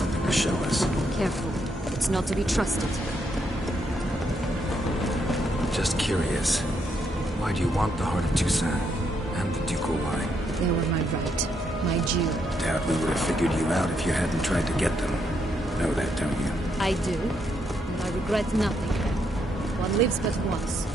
something to show us. Careful. It's not to be trusted. Just curious. Why do you want the Heart of Toussaint and the ducal line? They were my right. My due. Doubt we would have figured you out if you hadn't tried to get them. Know that, don't you? I do. And I regret nothing. One lives but once.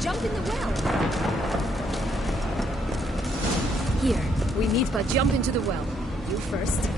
Jump in the well! Here, we need but jump into the well. You first.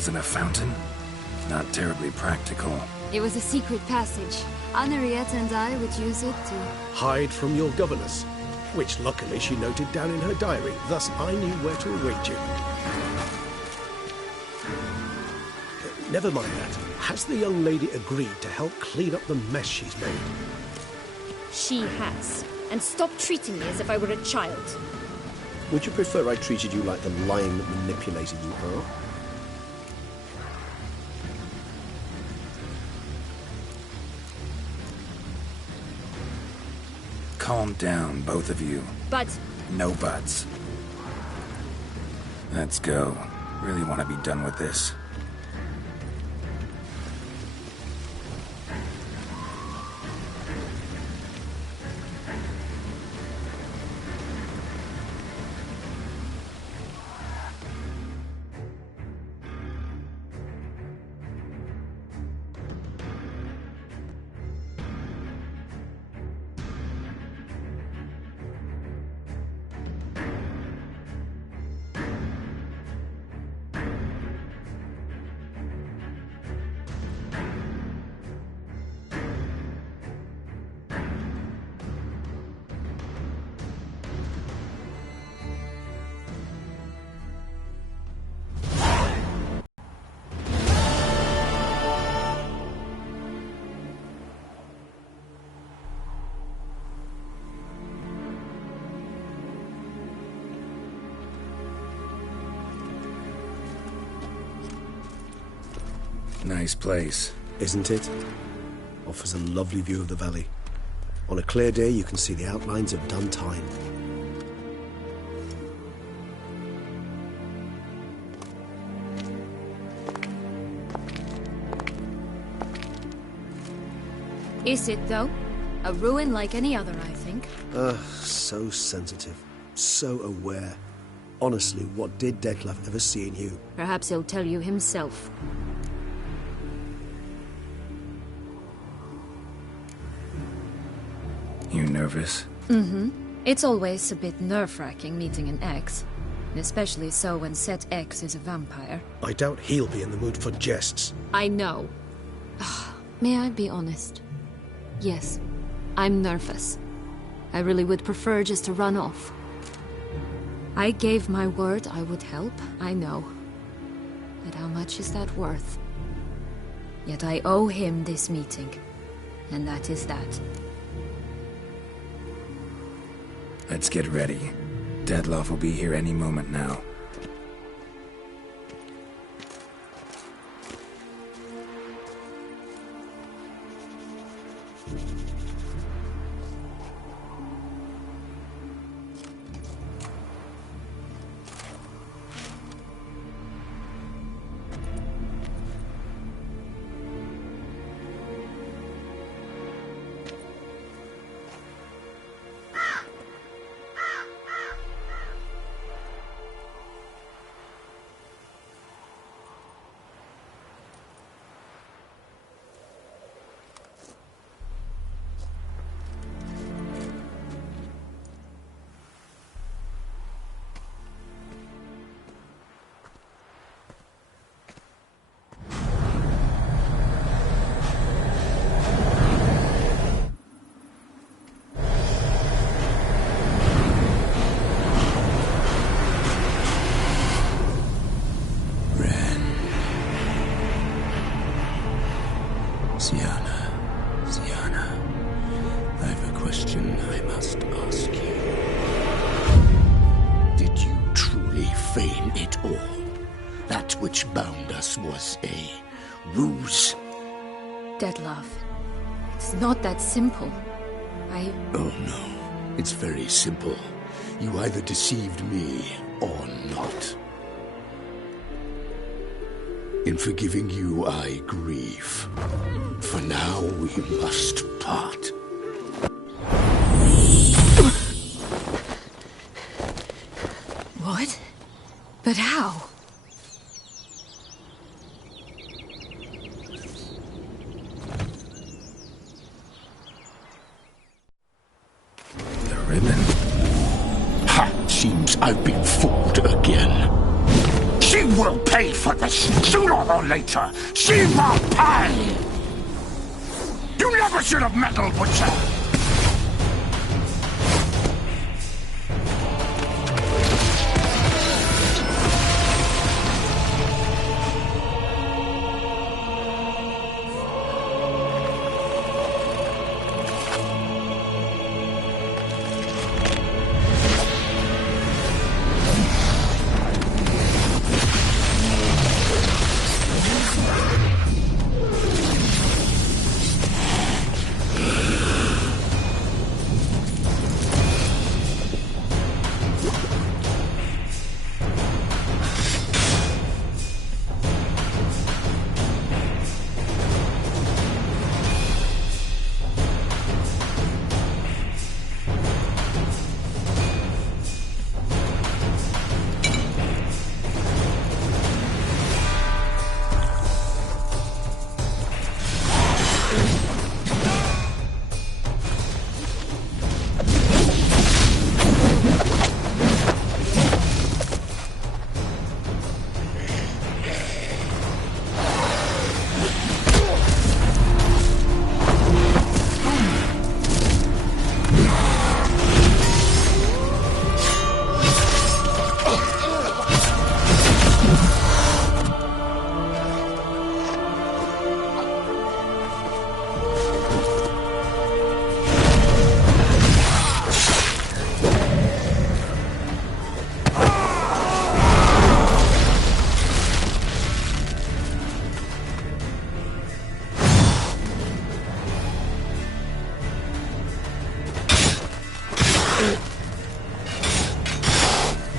tentacles in a fountain? Not terribly practical. It was a secret passage. Henriette and I would use it to... Hide from your governess, which luckily she noted down in her diary, thus I knew where to await you. Never mind that. Has the young lady agreed to help clean up the mess she's made? She has. And stop treating me as if I were a child. Would you prefer I treated you like the lying manipulator you are? Calm down, both of you. But... No buts. Let's go. Really want to be done with this. Nice place. Isn't it? Offers a lovely view of the valley. On a clear day, you can see the outlines of done time. Is it, though? A ruin like any other, I think. So sensitive. So aware. Honestly, what did Detlef ever see in you? Perhaps he'll tell you himself. You nervous? Mm-hmm. It's always a bit nerve-wracking meeting an ex. Especially so when said ex is a vampire. I doubt he'll be in the mood for jests. I know. May I be honest? Yes, I'm nervous. I really would prefer just to run off. I gave my word I would help, I know. But how much is that worth? Yet I owe him this meeting. And that is that. Let's get ready. Detlef will be here any moment now. Sienna, I have a question I must ask you. Did you truly feign it all? That which bound us was a ruse? Detlef, it's not that simple. Oh no, it's very simple. You either deceived me or not. In forgiving you, I grieve. For now, we must part. What? But how? The ribbon? Ha! Seems I've been fooled again. Shoot! will pay for this, sooner or later. She will pay! You never should have meddled with her!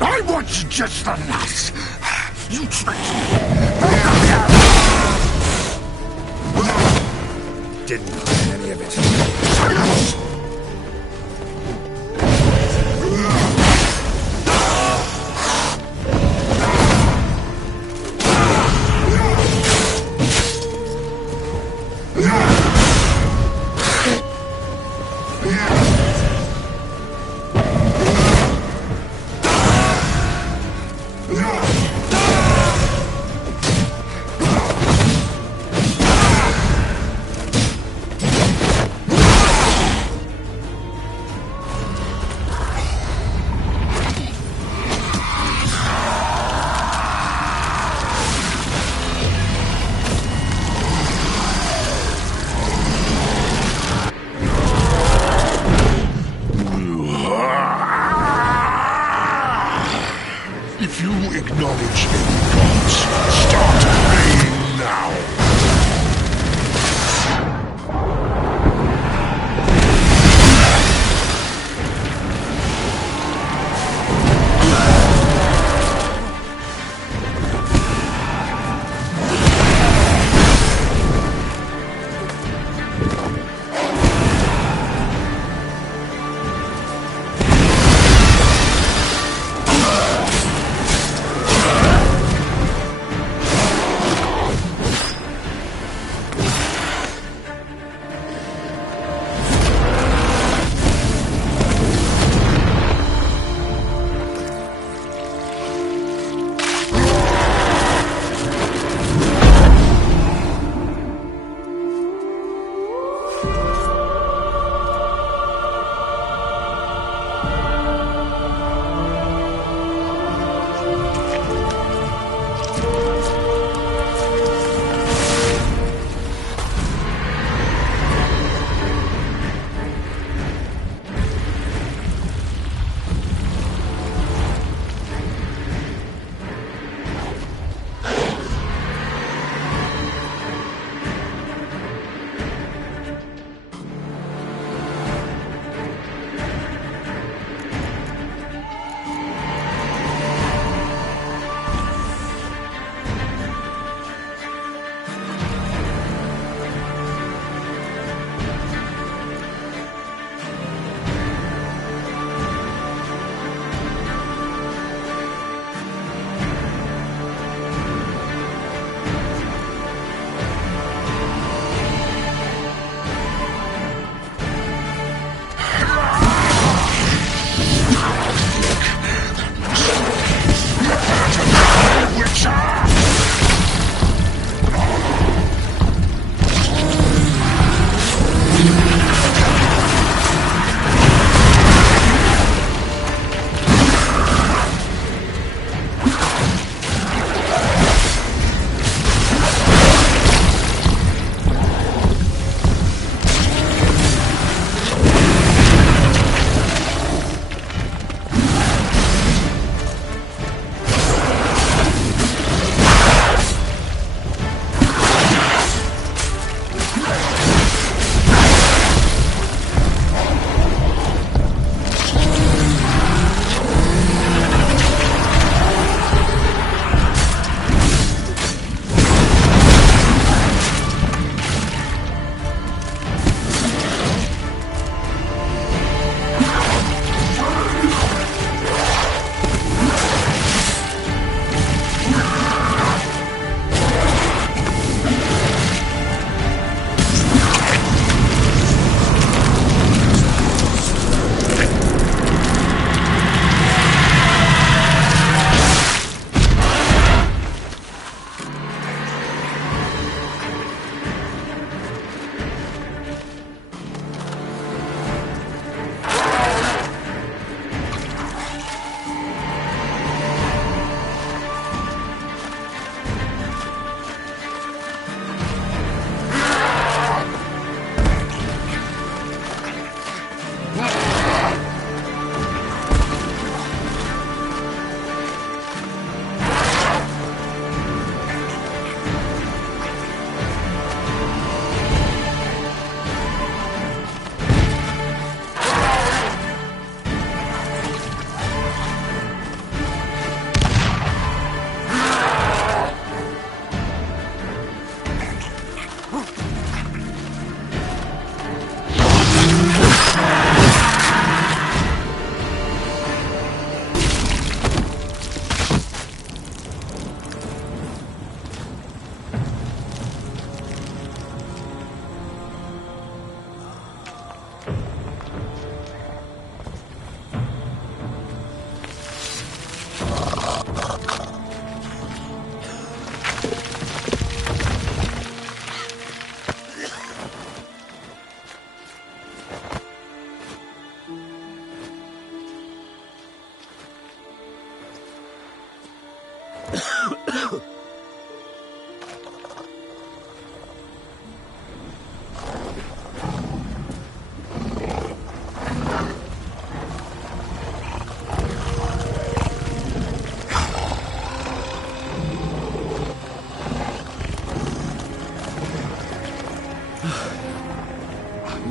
I want you just the nuts! You tricked me! Didn't find any of it. If you acknowledge any gods, start praying now.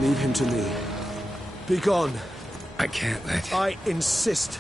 Leave him to me. Be gone. I can't let... I insist.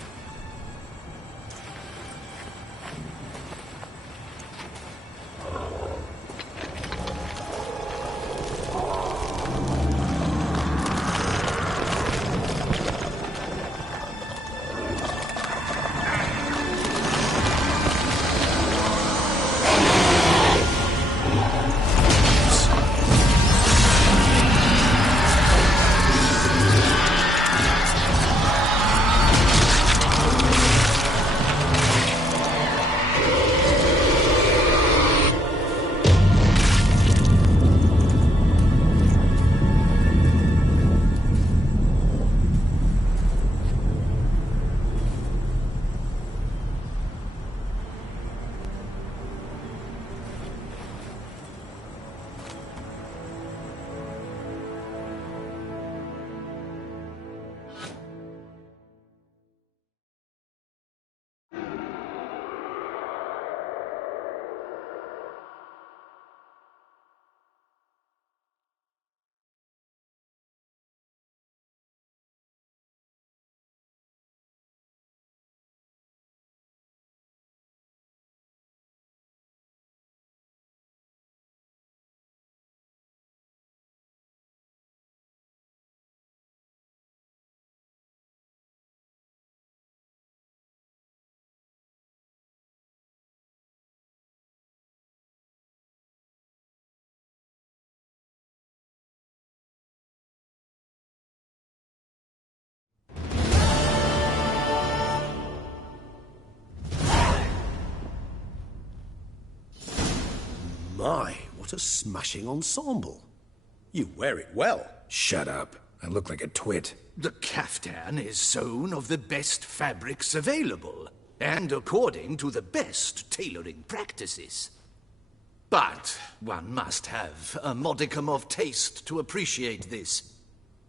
My, what a smashing ensemble. You wear it well. Shut up. I look like a twit. The caftan is sewn of the best fabrics available, and according to the best tailoring practices. But one must have a modicum of taste to appreciate this.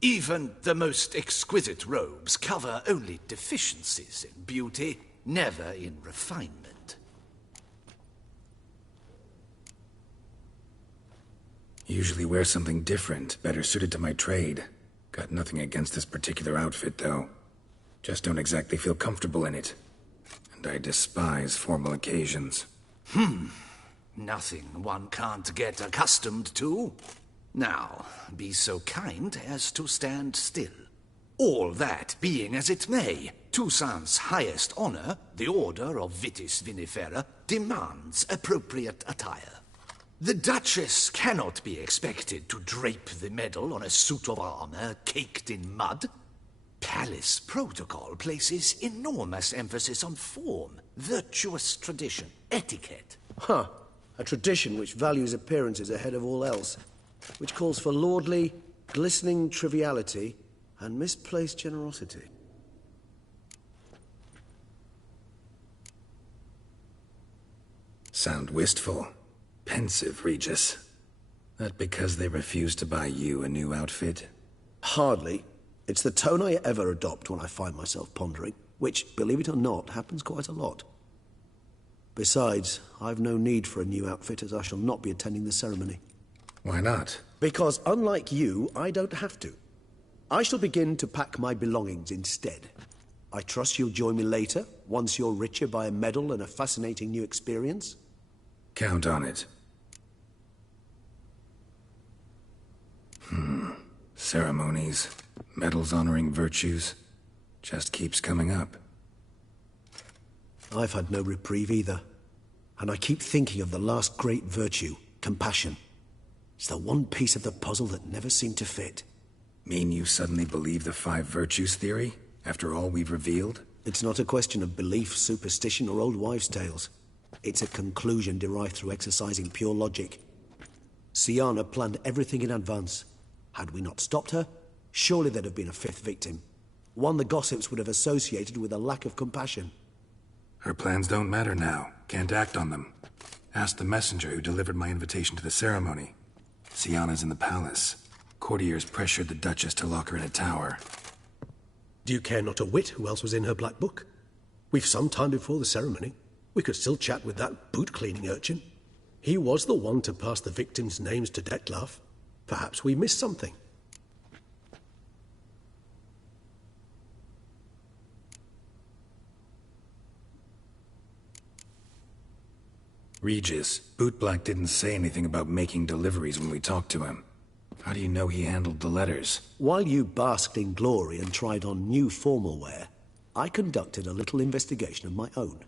Even the most exquisite robes cover only deficiencies in beauty, never in refinement. Usually wear something different, better suited to my trade. Got nothing against this particular outfit, though. Just don't exactly feel comfortable in it. And I despise formal occasions. Nothing one can't get accustomed to. Now, be so kind as to stand still. All that being as it may, Toussaint's highest honor, the Order of Vitis Vinifera, demands appropriate attire. The Duchess cannot be expected to drape the medal on a suit of armor caked in mud. Palace protocol places enormous emphasis on form, virtuous tradition, etiquette. Huh. A tradition which values appearances ahead of all else. Which calls for lordly, glistening triviality and misplaced generosity. Sound wistful. Pensive, Regis. That because they refuse to buy you a new outfit? Hardly. It's the tone I ever adopt when I find myself pondering, which, believe it or not, happens quite a lot. Besides, I've no need for a new outfit as I shall not be attending the ceremony. Why not? Because, unlike you, I don't have to. I shall begin to pack my belongings instead. I trust you'll join me later, once you're richer by a medal and a fascinating new experience? Count on it. Ceremonies, medals honoring virtues, just keeps coming up. I've had no reprieve either. And I keep thinking of the last great virtue, compassion. It's the one piece of the puzzle that never seemed to fit. Mean you suddenly believe the 5 virtues theory, after all we've revealed? It's not a question of belief, superstition, or old wives' tales. It's a conclusion derived through exercising pure logic. Siana planned everything in advance. Had we not stopped her, surely there'd have been a 5th victim. One the gossips would have associated with a lack of compassion. Her plans don't matter now. Can't act on them. Ask the messenger who delivered my invitation to the ceremony. Siana's in the palace. Courtiers pressured the Duchess to lock her in a tower. Do you care not a whit who else was in her black book? We've some time before the ceremony. We could still chat with that boot-cleaning urchin. He was the one to pass the victims' names to Dettlaff. Perhaps we missed something. Regis, Bootblack didn't say anything about making deliveries when we talked to him. How do you know he handled the letters? While you basked in glory and tried on new formal wear, I conducted a little investigation of my own.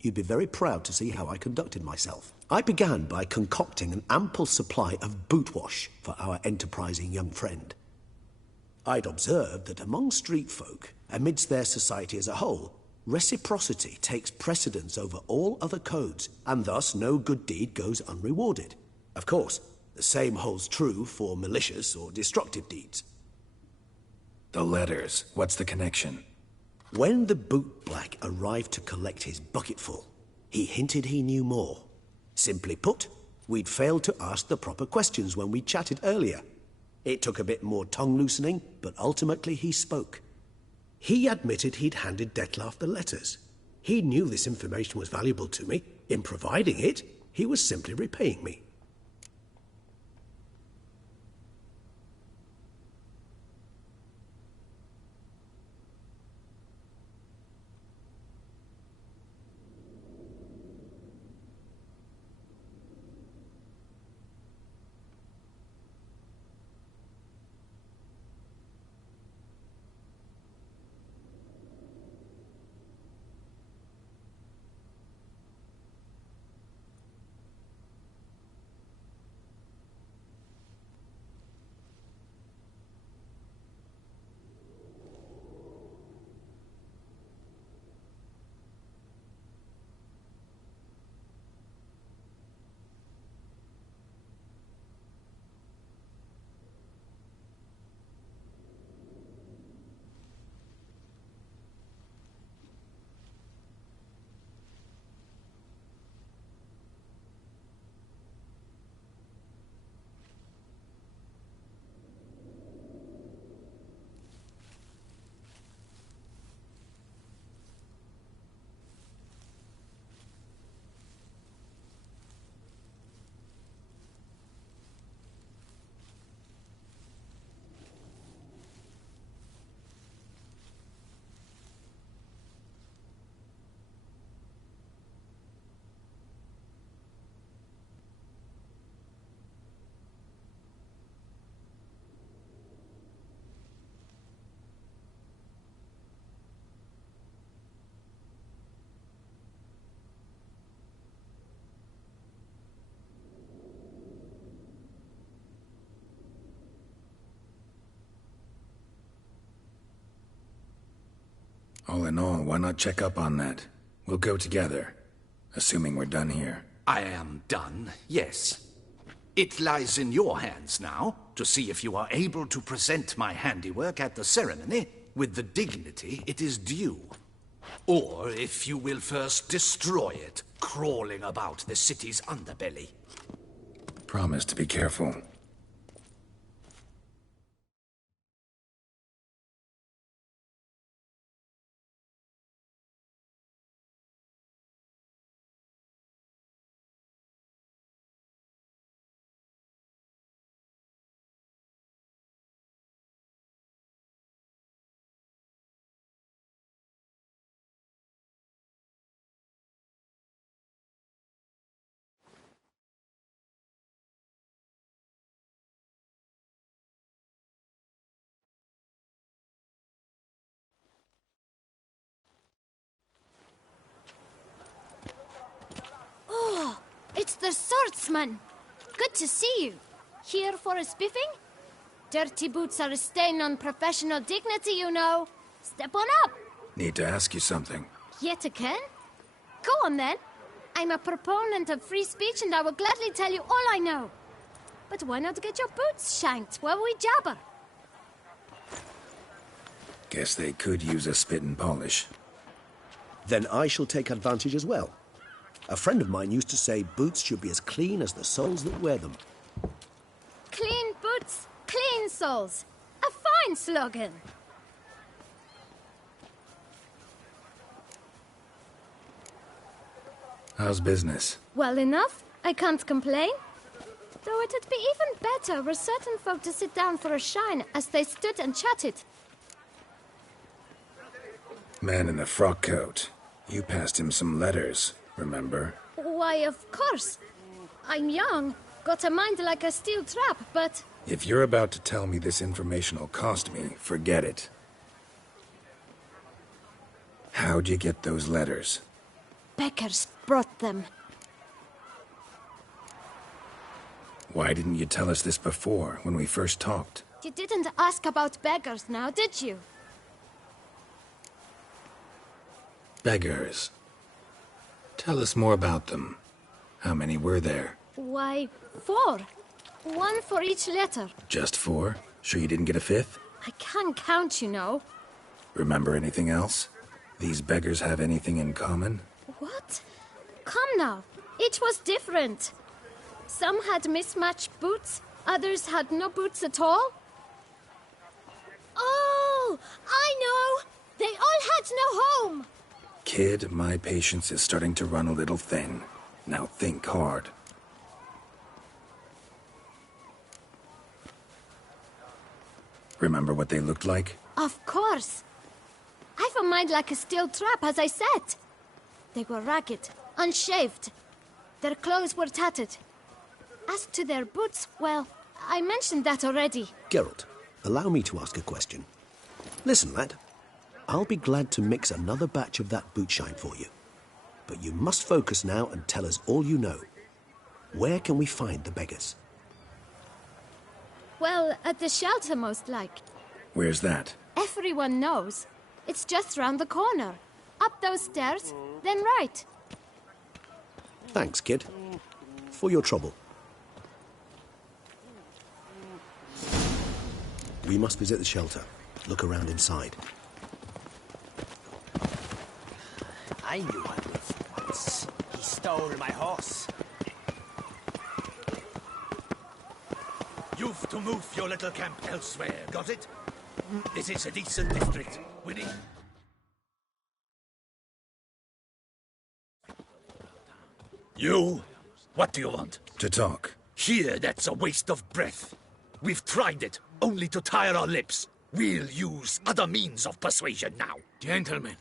You'd be very proud to see how I conducted myself. I began by concocting an ample supply of boot wash for our enterprising young friend. I'd observed that among street folk, amidst their society as a whole, reciprocity takes precedence over all other codes, and thus no good deed goes unrewarded. Of course, the same holds true for malicious or destructive deeds. The letters, what's the connection? When the bootblack arrived to collect his bucketful, he hinted he knew more. Simply put, we'd failed to ask the proper questions when we chatted earlier. It took a bit more tongue-loosening, but ultimately he spoke. He admitted he'd handed Dettlaff the letters. He knew this information was valuable to me. In providing it, he was simply repaying me. All in all, why not check up on that? We'll go together, assuming we're done here. I am done, yes. It lies in your hands now to see if you are able to present my handiwork at the ceremony with the dignity it is due. Or if you will first destroy it, crawling about the city's underbelly. Promise to be careful. It's the swordsman. Good to see you. Here for a spiffing? Dirty boots are a stain on professional dignity, you know. Step on up. Need to ask you something. Yet again? Go on then. I'm a proponent of free speech and I will gladly tell you all I know. But why not get your boots shanked while we jabber? Guess they could use a spit and polish. Then I shall take advantage as well. A friend of mine used to say boots should be as clean as the soles that wear them. Clean boots, clean soles. A fine slogan. How's business? Well enough. I can't complain. Though it'd be even better were certain folk to sit down for a shine as they stood and chatted. Man in the frock coat. You passed him some letters, remember? Why, of course. I'm young, got a mind like a steel trap, but... If you're about to tell me this information will cost me, forget it. How'd you get those letters? Beggars brought them. Why didn't you tell us this before, when we first talked? You didn't ask about beggars now, did you? Beggars. Tell us more about them. How many were there? Why, 4. 1 for each letter. Just 4? Sure you didn't get a 5th? I can't count, you know. Remember anything else? These beggars have anything in common? What? Come now. Each was different. Some had mismatched boots, others had no boots at all. Oh, I know! They all had no home! Kid, my patience is starting to run a little thin. Now think hard. Remember what they looked like? Of course. I've a mind like a steel trap, as I said. They were ragged, unshaved. Their clothes were tattered. As to their boots, well, I mentioned that already. Geralt, allow me to ask a question. Listen, lad. I'll be glad to mix another batch of that boot shine for you. But you must focus now and tell us all you know. Where can we find the beggars? Well, at the shelter, most like. Where's that? Everyone knows. It's just round the corner. Up those stairs, then right. Thanks, kid. For your trouble. We must visit the shelter. Look around inside. I knew I lived once. He stole my horse. You've to move your little camp elsewhere, got it? This is a decent district. We need... You? What do you want? To talk. Here, that's a waste of breath. We've tried it, only to tire our lips. We'll use other means of persuasion now. Gentlemen,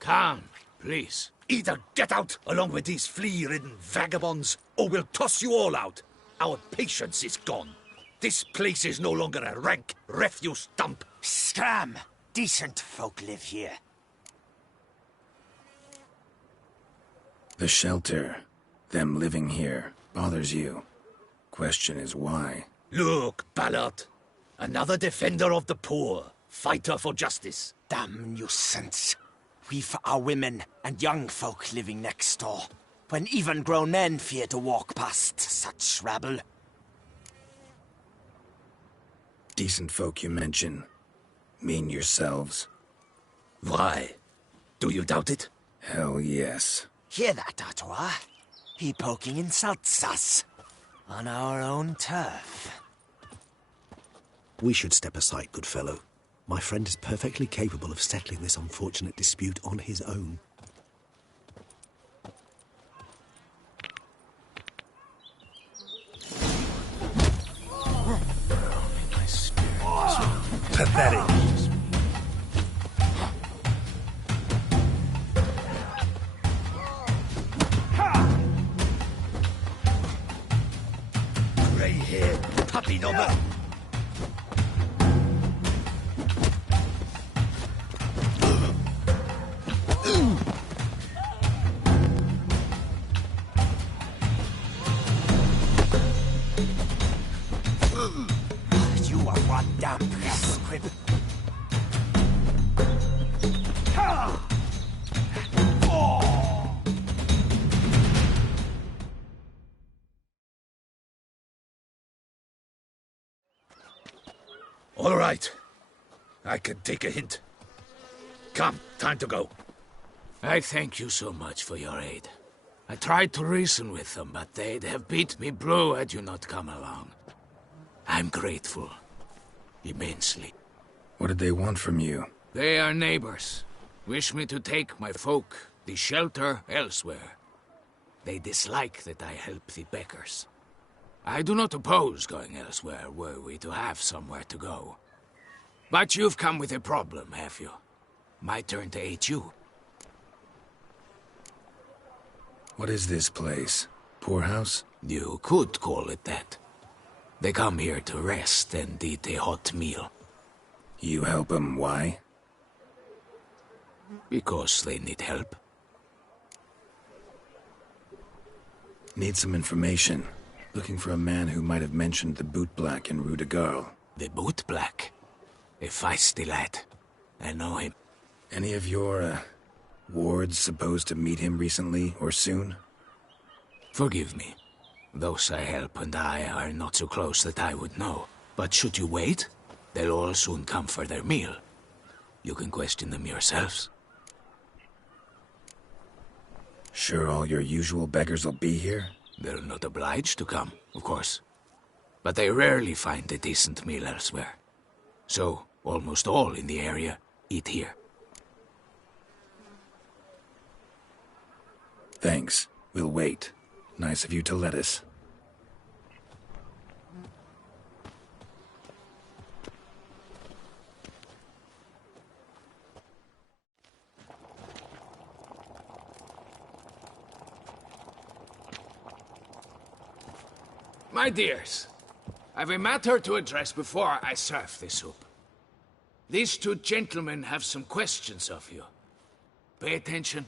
calm, please. Either get out along with these flea-ridden vagabonds, or we'll toss you all out. Our patience is gone. This place is no longer a rank refuse dump. Scram! Decent folk live here. The shelter, them living here, bothers you. Question is why? Look, Ballard. Another defender of the poor. Fighter for justice. Damn nuisance. We've our women and young folk living next door, when even grown men fear to walk past such rabble. Decent folk you mention. Mean yourselves? Why? Do you doubt it? Hell yes. Hear that, Artois? He poking insults us. On our own turf. We should step aside, good fellow. My friend is perfectly capable of settling this unfortunate dispute on his own. Pathetic. Grey-haired puppy number. You are one damn squib. All right. I can take a hint. Come, time to go. I thank you so much for your aid. I tried to reason with them, but they'd have beat me blue had you not come along. I'm grateful. Immensely. What did they want from you? They are neighbors. Wish me to take my folk, the shelter, elsewhere. They dislike that I help the beggars. I do not oppose going elsewhere, were we to have somewhere to go. But you've come with a problem, have you? My turn to aid you. What is this place? Poorhouse? You could call it that. They come here to rest and eat a hot meal. You help them, why? Because they need help. Need some information. Looking for a man who might have mentioned the Boot Black in Rue de Garl. The Boot Black? A feisty lad. I know him. Any of your, wards supposed to meet him recently or soon? Forgive me. Those I help and I are not so close that I would know. But should you wait, they'll all soon come for their meal. You can question them yourselves. Sure all your usual beggars will be here? They're not obliged to come, of course. But they rarely find a decent meal elsewhere. So, almost all in the area eat here. Thanks. We'll wait. Nice of you to let us. My dears, I've a matter to address before I serve the soup. These two gentlemen have some questions of you. Pay attention.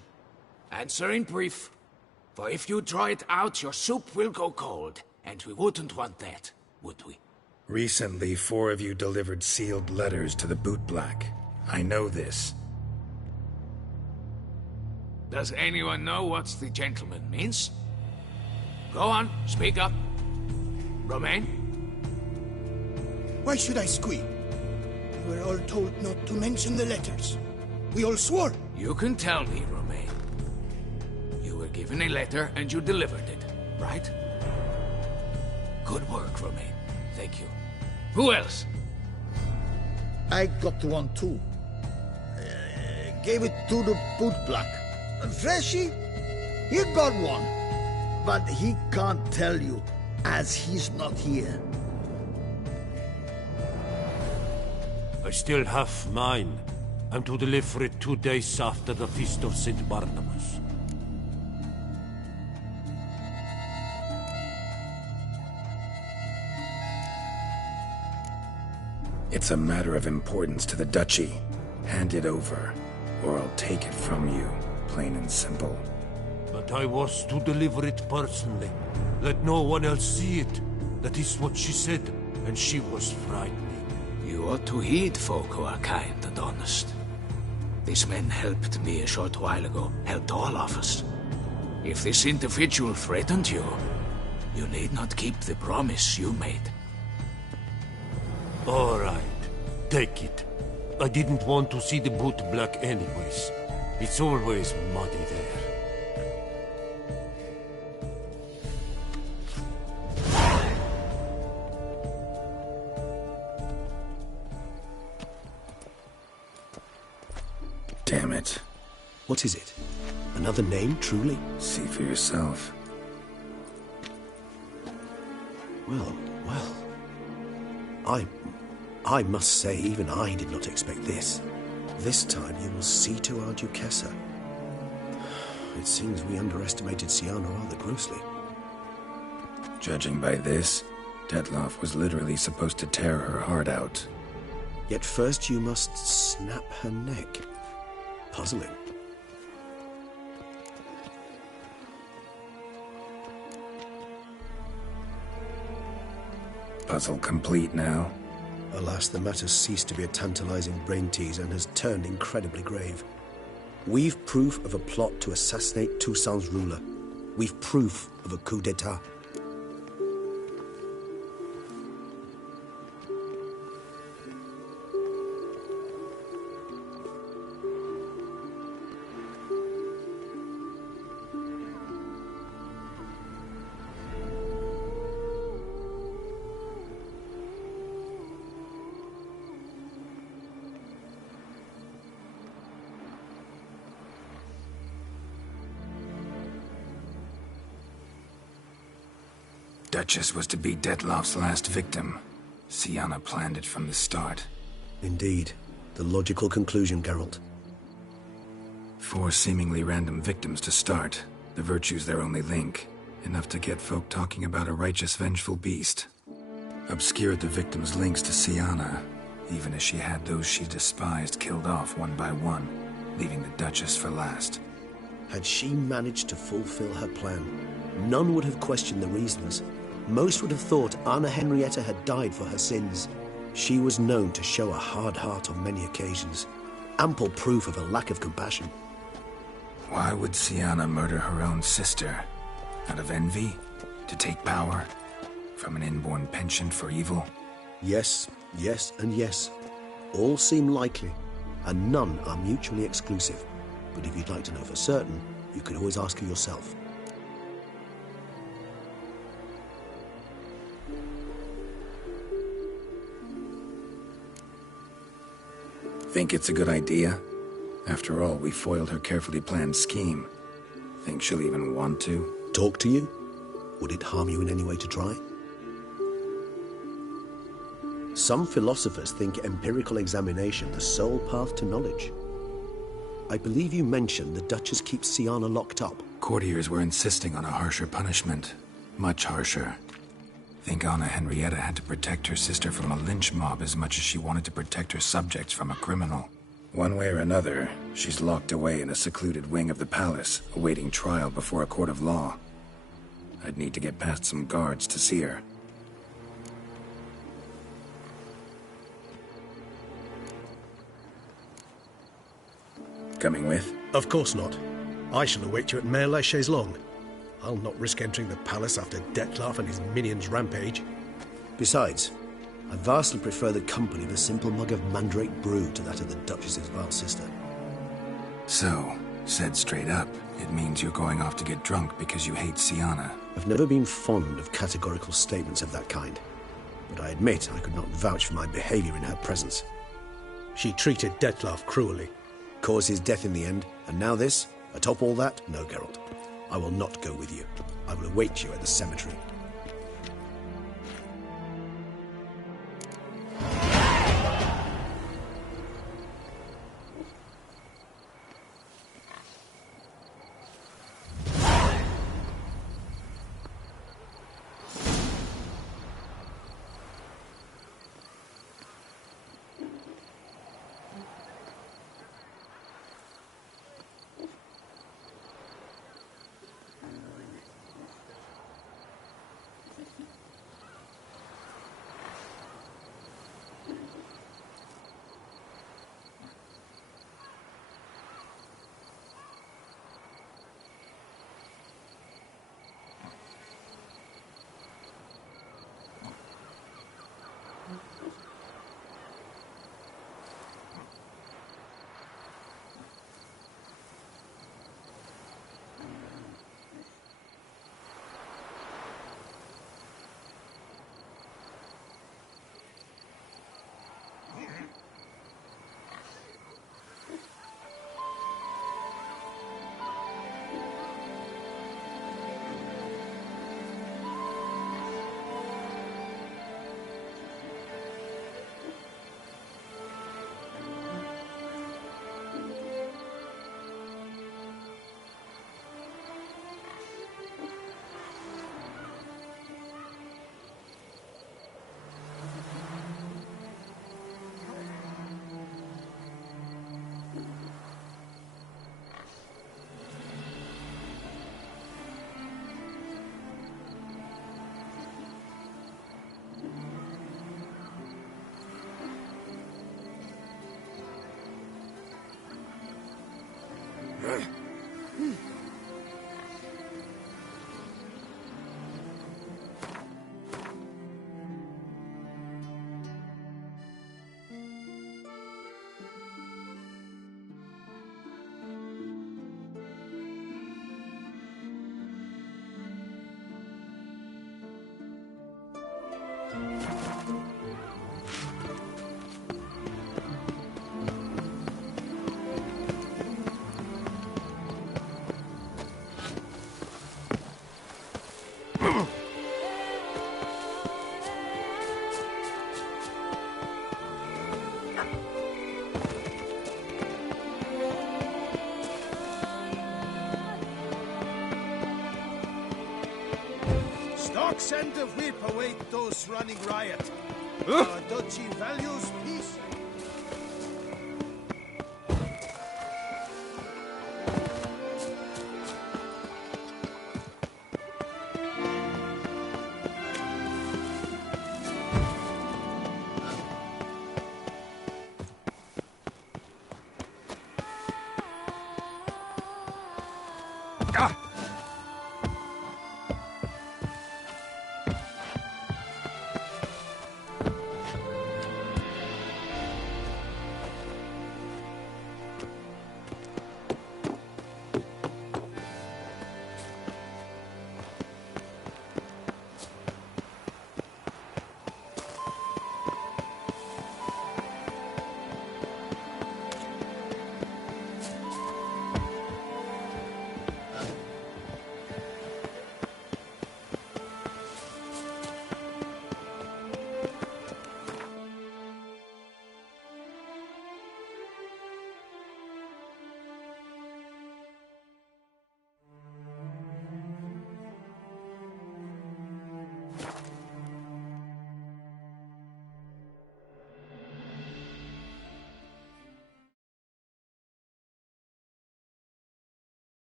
Answer in brief. For if you draw it out, your soup will go cold. And we wouldn't want that, would we? Recently, 4 of you delivered sealed letters to the Boot Black. I know this. Does anyone know what the gentleman means? Go on, speak up. Romain? Why should I squeal? We were all told not to mention the letters. We all swore. You can tell me, Romain. You were given a letter and you delivered it, right? Good work, Romain. Thank you. Who else? I got one too. Gave it to the Boot Black. Freshy, he got one. But he can't tell you, as he's not here. I still have mine. I'm to deliver it 2 days after the Feast of St. Barnabas. It's a matter of importance to the Duchy. Hand it over, or I'll take it from you, plain and simple. But I was to deliver it personally. Let no one else see it. That is what she said, and she was frightening. You ought to heed folk who are kind and honest. These men helped me a short while ago, helped all of us. If this individual threatened you, you need not keep the promise you made. All right, take it. I didn't want to see the Boot Black anyways. It's always muddy there. Damn it. What is it? Another name, truly? See for yourself. Well. I must say, even I did not expect this. This time you will see to our Duchessa. It seems we underestimated Siana rather grossly. Judging by this, Detloff was literally supposed to tear her heart out. Yet first you must snap her neck. Puzzling. Puzzle complete now. Alas, the matter ceased to be a tantalizing brain tease and has turned incredibly grave. We've proof of a plot to assassinate Toussaint's ruler. We've proof of a coup d'etat. Duchess was to be Detloff's last victim. Siana planned it from the start. Indeed. The logical conclusion, Geralt. 4 seemingly random victims to start. The virtue's their only link, enough to get folk talking about a righteous, vengeful beast. Obscured the victim's links to Siana, even as she had those she despised killed off one by one, leaving the Duchess for last. Had she managed to fulfill her plan, none would have questioned the reasons. Most would have thought Anna Henrietta had died for her sins. She was known to show a hard heart on many occasions, ample proof of a lack of compassion. Why would Siana murder her own sister? Out of envy? To take power? From an inborn penchant for evil? Yes, yes, and yes. All seem likely, and none are mutually exclusive. But if you'd like to know for certain, you can always ask her yourself. Think it's a good idea? After all, we foiled her carefully planned scheme. Think she'll even want to? Talk to you? Would it harm you in any way to try? Some philosophers think empirical examination the sole path to knowledge. I believe you mentioned the Duchess keeps Siana locked up. Courtiers were insisting on a harsher punishment. Much harsher. Think Anna Henrietta had to protect her sister from a lynch mob as much as she wanted to protect her subjects from a criminal. One way or another, she's locked away in a secluded wing of the palace, awaiting trial before a court of law. I'd need to get past some guards to see her. Coming with? Of course not. I shall await you at Mare la Chaise-Longue. I'll not risk entering the palace after Dettlaff and his minions rampage. Besides, I vastly prefer the company of a simple mug of mandrake brew to that of the Duchess's vile sister. So, said straight up, it means you're going off to get drunk because you hate Siana. I've never been fond of categorical statements of that kind, but I admit I could not vouch for my behavior in her presence. She treated Dettlaff cruelly. Caused his death in the end, and now this? Atop all that? No, Geralt. I will not go with you. I will await you at the cemetery. send a whip await those running riot. Our duchy values peace.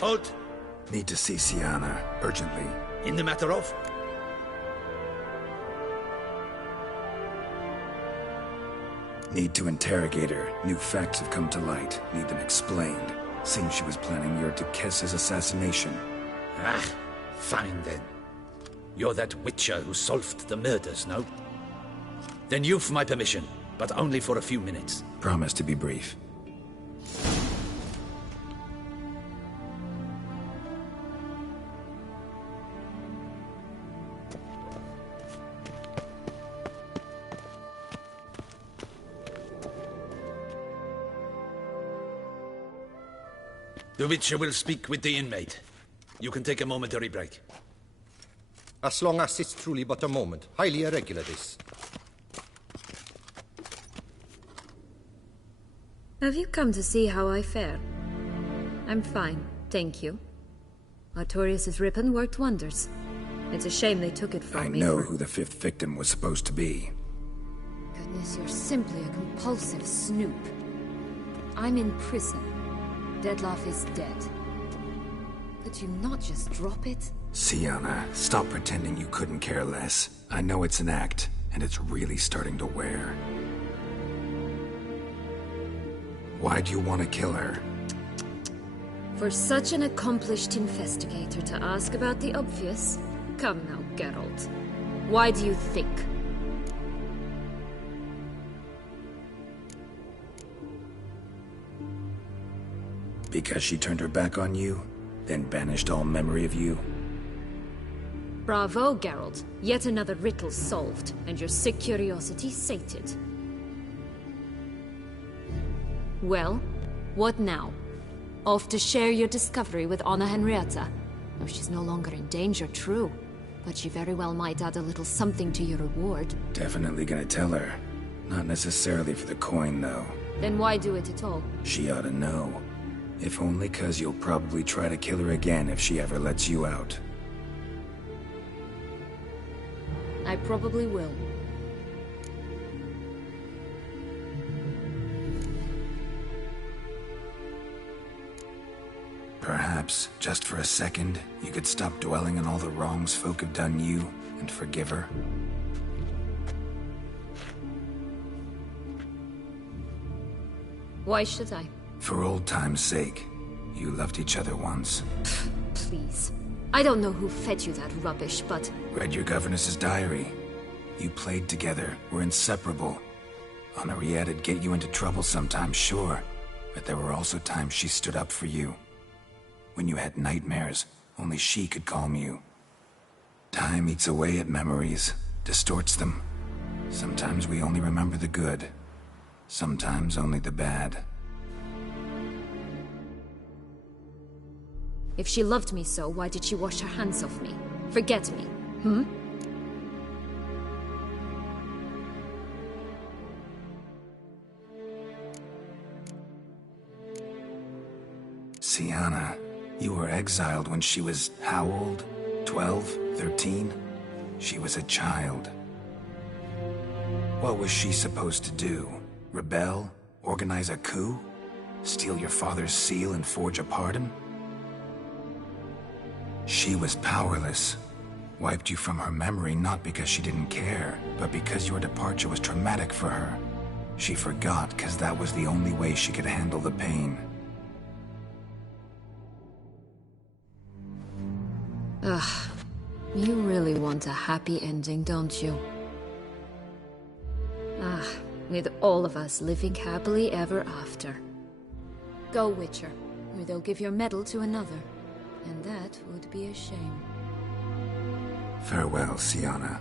Halt! Need to see Sienna, urgently. In the matter of? Need to interrogate her. New facts have come to light. Need them explained. Seems she was planning your Duquesse's assassination. Ah, fine then. You're that witcher who solved the murders, no? Then you've my permission, but only for a few minutes. Promise to be brief. The Witcher will speak with the inmate. You can take a momentary break. As long as it's truly but a moment. Highly irregular, this. Have you come to see how I fare? I'm fine, thank you. Artorius' ribbon worked wonders. It's a shame they took it from me. I know who the fifth victim was supposed to be. Goodness, you're simply a compulsive snoop. I'm in prison. Dettlaff is dead. Could you not just drop it? Sienna, stop pretending you couldn't care less. I know it's an act, and it's really starting to wear. Why do you want to kill her? For such an accomplished investigator to ask about the obvious? Come now, Geralt. Why do you think? Because she turned her back on you, then banished all memory of you? Bravo, Geralt. Yet another riddle solved, and your sick curiosity sated. Well, what now? Off to share your discovery with Anna Henrietta? Oh, she's no longer in danger, true. But she very well might add a little something to your reward. Definitely gonna tell her. Not necessarily for the coin, though. Then why do it at all? She ought to know. If only 'cause you'll probably try to kill her again if she ever lets you out. I probably will. Perhaps, just for a second, you could stop dwelling on all the wrongs folk have done you and forgive her. Why should I? For old time's sake. You loved each other once. Please. I don't know who fed you that rubbish, but... Read your governess's diary. You played together, were inseparable. Henriette'd get you into trouble sometimes, sure. But there were also times she stood up for you. When you had nightmares, only she could calm you. Time eats away at memories, distorts them. Sometimes we only remember the good. Sometimes only the bad. If she loved me so, why did she wash her hands off me? Forget me, hmm? Sienna, you were exiled when she was how old? 12? 13? She was a child. What was she supposed to do? Rebel? Organize a coup? Steal your father's seal and forge a pardon? She was powerless. Wiped you from her memory not because she didn't care, but because your departure was traumatic for her. She forgot because that was the only way she could handle the pain. Ugh. You really want a happy ending, don't you? Ah, with all of us living happily ever after. Go, Witcher, or they'll give your medal to another. And that would be a shame. Farewell, Sienna.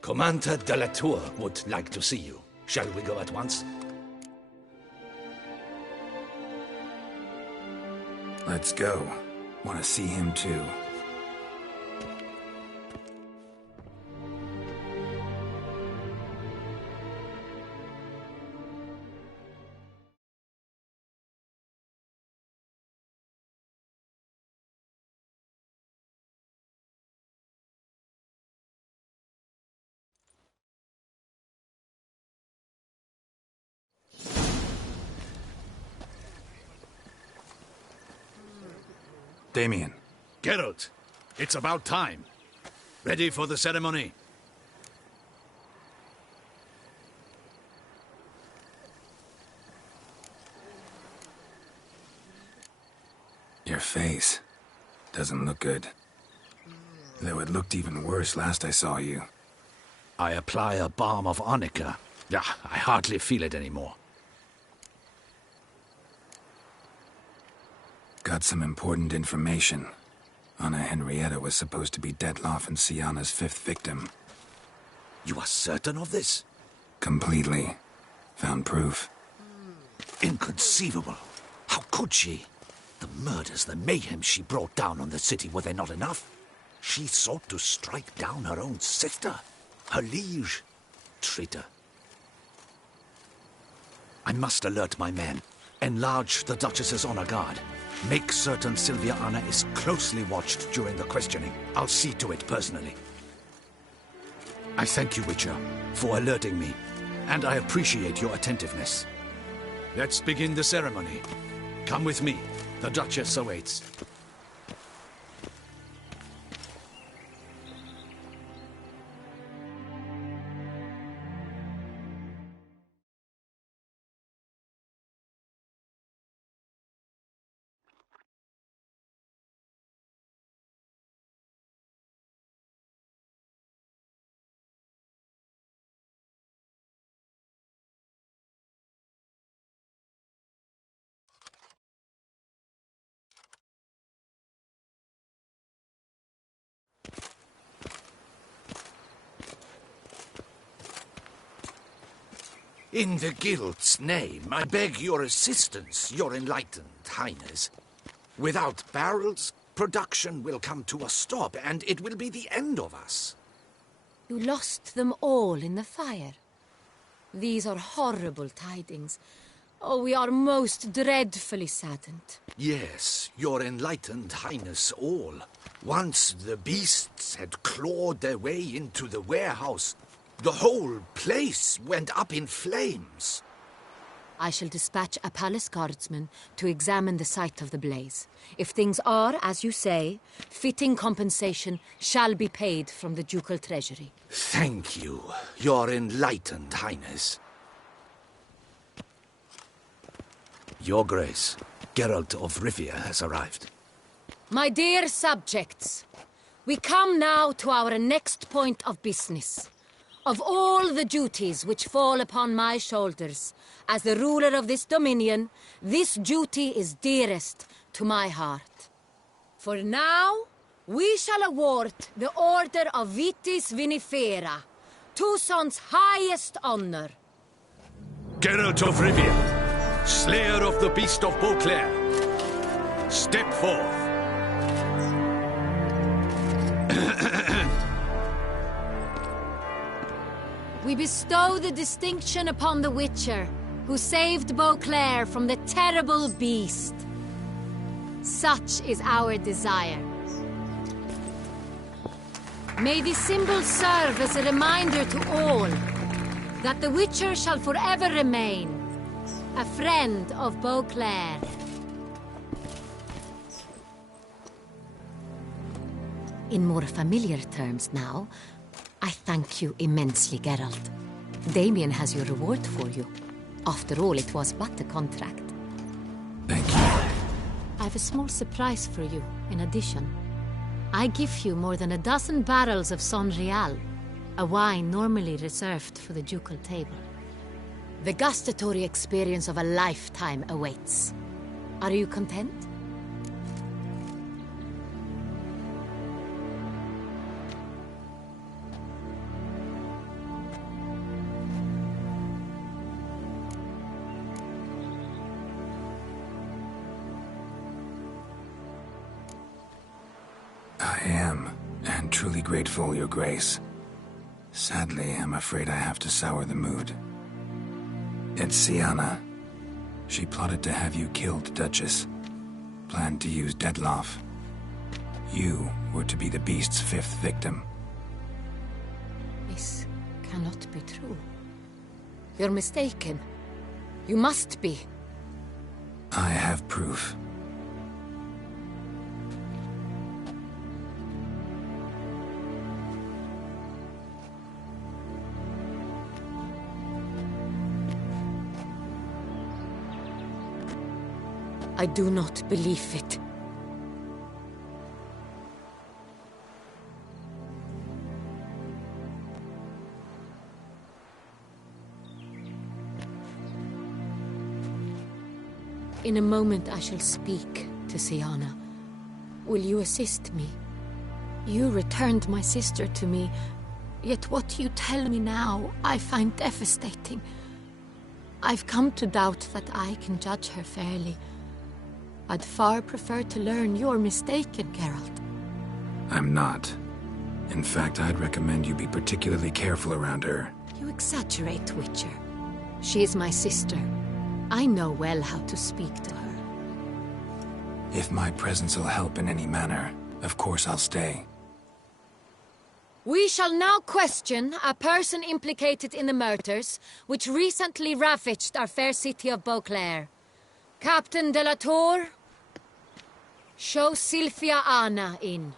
Commander de la Tour would like to see you. Shall we go at once? Let's go. Want to see him too. Damien. Geralt, it's about time. Ready for the ceremony? Your face doesn't look good. Though it looked even worse last I saw you. I apply a balm of arnica. Yeah, I hardly feel it anymore. Got some important information. Anna Henrietta was supposed to be Detloff and Sienna's 5th victim. You are certain of this? Completely. Found proof. Inconceivable. How could she? The murders, the mayhem she brought down on the city, were they not enough? She sought to strike down her own sister, her liege. Traitor. I must alert my men. Enlarge the Duchess's honor guard. Make certain Sylvia Anna is closely watched during the questioning. I'll see to it personally. I thank you, Witcher, for alerting me, and I appreciate your attentiveness. Let's begin the ceremony. Come with me. The Duchess awaits. In the Guild's name, I beg your assistance, your enlightened highness. Without barrels, production will come to a stop, and it will be the end of us. You lost them all in the fire. These are horrible tidings. Oh, we are most dreadfully saddened. Yes, your enlightened highness all. Once the beasts had clawed their way into the warehouse, the whole place went up in flames. I shall dispatch a palace guardsman to examine the site of the blaze. If things are, as you say, fitting compensation shall be paid from the ducal treasury. Thank you, your enlightened highness. Your Grace, Geralt of Rivia has arrived. My dear subjects, we come now to our next point of business. Of all the duties which fall upon my shoulders, as the ruler of this dominion, this duty is dearest to my heart. For now, we shall award the Order of Vitis Vinifera, Tucson's highest honor. Geralt of Rivia, slayer of the beast of Beauclair, step forth. We bestow the distinction upon the Witcher, who saved Beauclair from the terrible beast. Such is our desire. May this symbol serve as a reminder to all that the Witcher shall forever remain a friend of Beauclair. In more familiar terms now, I thank you immensely, Geralt. Damien has your reward for you. After all, it was but a contract. Thank you. I have a small surprise for you, in addition. I give you more than a dozen barrels of Son Real, a wine normally reserved for the ducal table. The gustatory experience of a lifetime awaits. Are you content? I am, and truly grateful, Your Grace. Sadly, I'm afraid I have to sour the mood. It's Sienna. She plotted to have you killed, Duchess. Planned to use Detloff. You were to be the beast's fifth victim. This cannot be true. You're mistaken. You must be. I have proof. I do not believe it. In a moment I shall speak to Sienna. Will you assist me? You returned my sister to me, yet what you tell me now I find devastating. I've come to doubt that I can judge her fairly. I'd far prefer to learn you're mistaken, Geralt. I'm not. In fact, I'd recommend you be particularly careful around her. You exaggerate, Witcher. She is my sister. I know well how to speak to her. If my presence will help in any manner, of course I'll stay. We shall now question a person implicated in the murders which recently ravaged our fair city of Beauclair. Captain de la Tour, show Sylvia Anna in.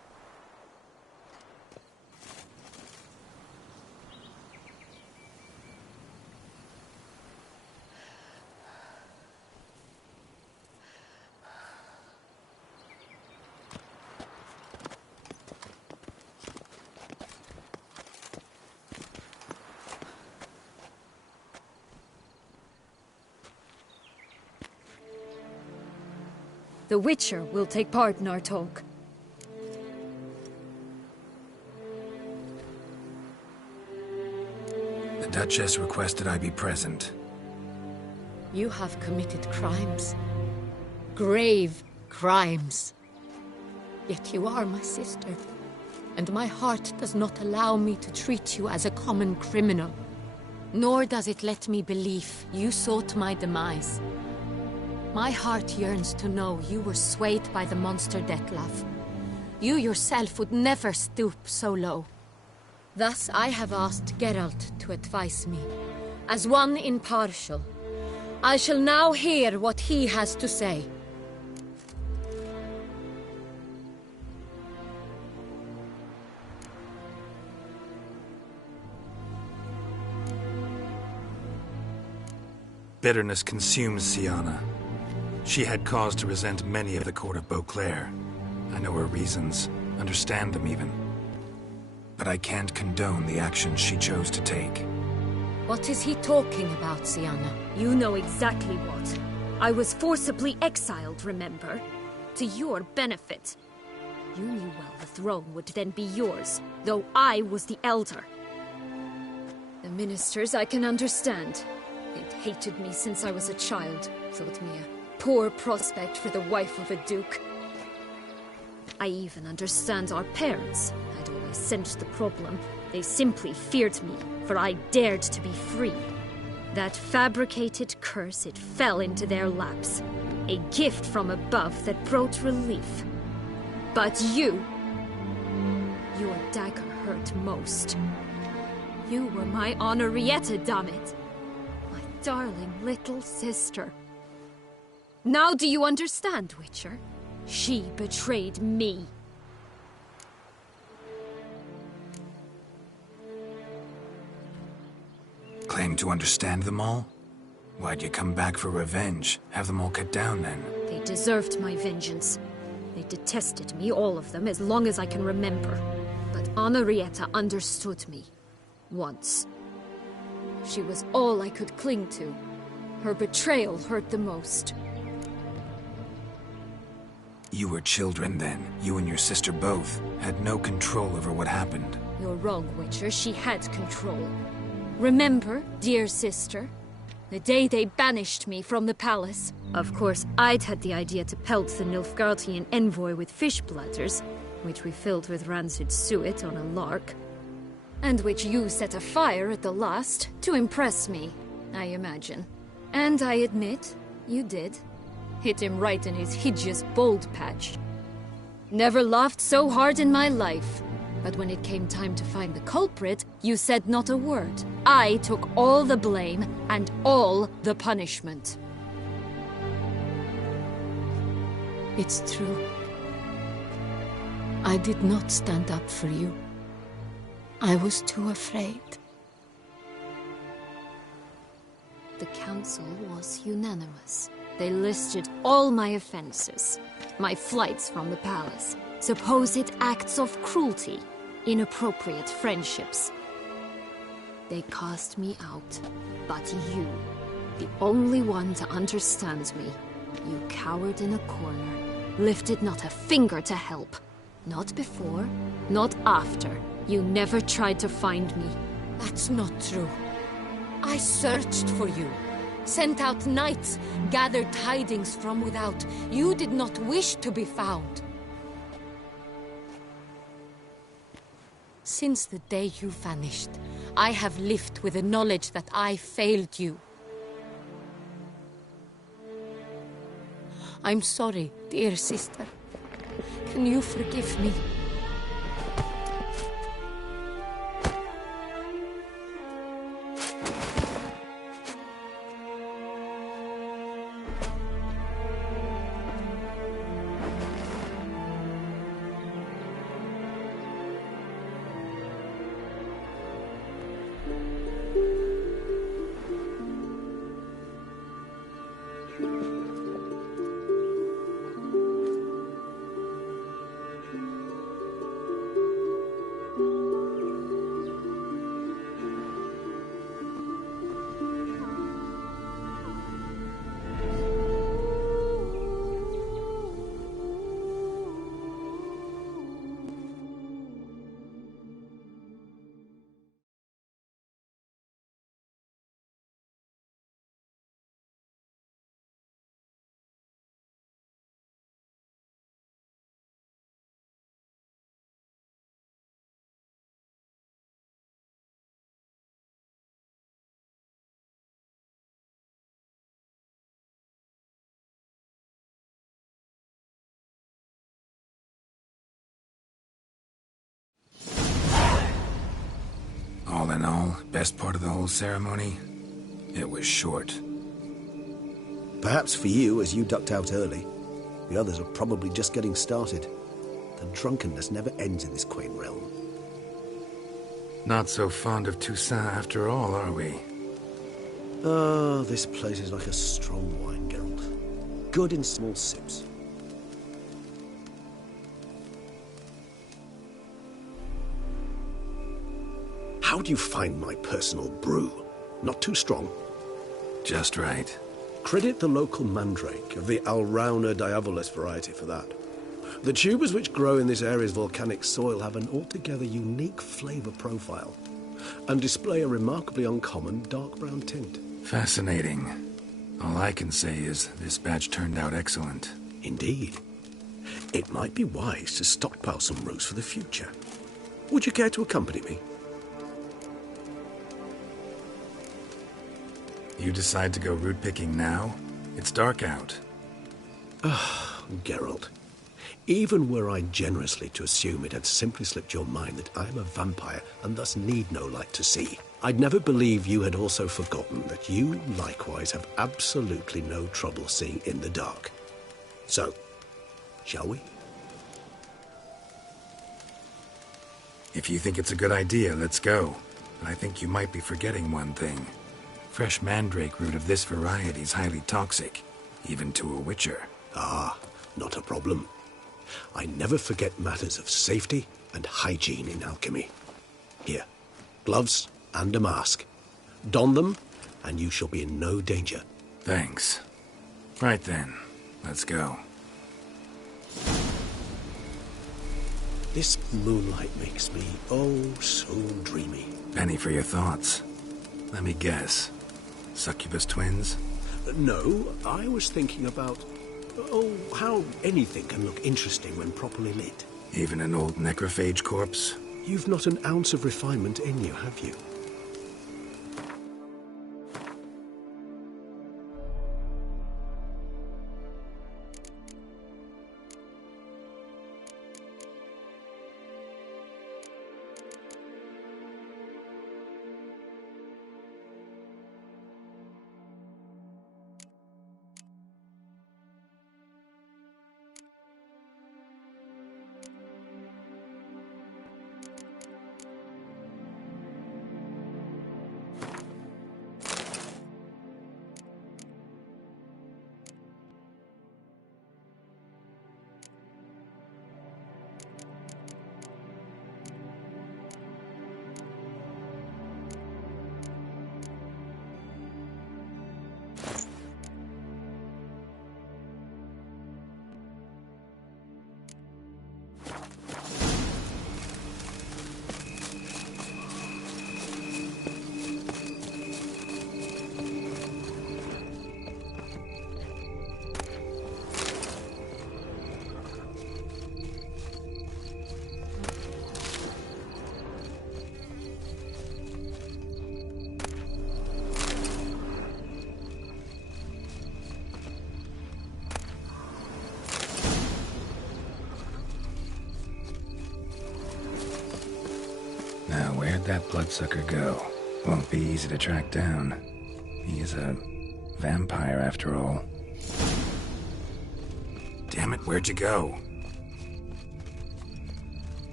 The Witcher will take part in our talk. The Duchess requested I be present. You have committed crimes. Grave crimes. Yet you are my sister, and my heart does not allow me to treat you as a common criminal. Nor does it let me believe you sought my demise. My heart yearns to know you were swayed by the monster Dettlaff. You yourself would never stoop so low. Thus I have asked Geralt to advise me, as one impartial. I shall now hear what he has to say. Bitterness consumes Siana. She had cause to resent many of the court of Beauclair. I know her reasons, understand them even. But I can't condone the actions she chose to take. What is he talking about, Siana? You know exactly what. I was forcibly exiled, remember? To your benefit. You knew well the throne would then be yours, though I was the elder. The ministers I can understand. They'd hated me since I was a child, thought me a poor prospect for the wife of a duke. I even understand our parents. I'd always sensed the problem. They simply feared me, for I dared to be free. That fabricated curse, it fell into their laps. A gift from above that brought relief. But you... your dagger hurt most. You were my Henrietta, damn it! My darling little sister. Now do you understand, Witcher? She betrayed me. Claim to understand them all? Why'd you come back for revenge? Have them all cut down, then? They deserved my vengeance. They detested me, all of them, as long as I can remember. But Henrietta understood me. Once. She was all I could cling to. Her betrayal hurt the most. You were children then. You and your sister both had no control over what happened. You're wrong, Witcher. She had control. Remember, dear sister? The day they banished me from the palace. Of course, I'd had the idea to pelt the Nilfgaardian envoy with fish bladders, which we filled with rancid suet on a lark. And which you set afire at the last, to impress me, I imagine. And I admit, you did. Hit him right in his hideous bald patch. Never laughed so hard in my life. But when it came time to find the culprit, you said not a word. I took all the blame and all the punishment. It's true. I did not stand up for you. I was too afraid. The council was unanimous. They listed all my offenses. My flights from the palace, supposed acts of cruelty, inappropriate friendships. They cast me out. But you, the only one to understand me, you cowered in a corner, lifted not a finger to help. Not before, not after. You never tried to find me. That's not true. I searched for you. Sent out knights, gathered tidings from without. You did not wish to be found. Since the day you vanished, I have lived with the knowledge that I failed you. I'm sorry, dear sister. Can you forgive me? Thank you. All in all, best part of the whole ceremony? It was short. Perhaps for you, as you ducked out early. The others are probably just getting started. The drunkenness never ends in this quaint realm. Not so fond of Toussaint after all, are we? Oh, this place is like a strong wine, Geralt. Good in small sips. How do you find my personal brew? Not too strong? Just right. Credit the local mandrake of the Alrauna diabolus variety for that. The tubers which grow in this area's volcanic soil have an altogether unique flavour profile and display a remarkably uncommon dark brown tint. Fascinating. All I can say is this batch turned out excellent. Indeed. It might be wise to stockpile some roots for the future. Would you care to accompany me? You decide to go root picking now? It's dark out. Geralt. Even were I generously to assume it had simply slipped your mind that I am a vampire and thus need no light to see, I'd never believe you had also forgotten that you likewise have absolutely no trouble seeing in the dark. So, shall we? If you think it's a good idea, let's go. But I think you might be forgetting one thing. Fresh mandrake root of this variety is highly toxic, even to a witcher. Ah, not a problem. I never forget matters of safety and hygiene in alchemy. Here, gloves and a mask. Don them, and you shall be in no danger. Thanks. Right then, let's go. This moonlight makes me, oh, so dreamy. Penny for your thoughts. Let me guess. Succubus twins? No, I was thinking about, how anything can look interesting when properly lit. Even an old necrophage corpse? You've not an ounce of refinement in you, have you? Where'd that bloodsucker go? Won't be easy to track down. He is a vampire after all. Damn it, where'd you go?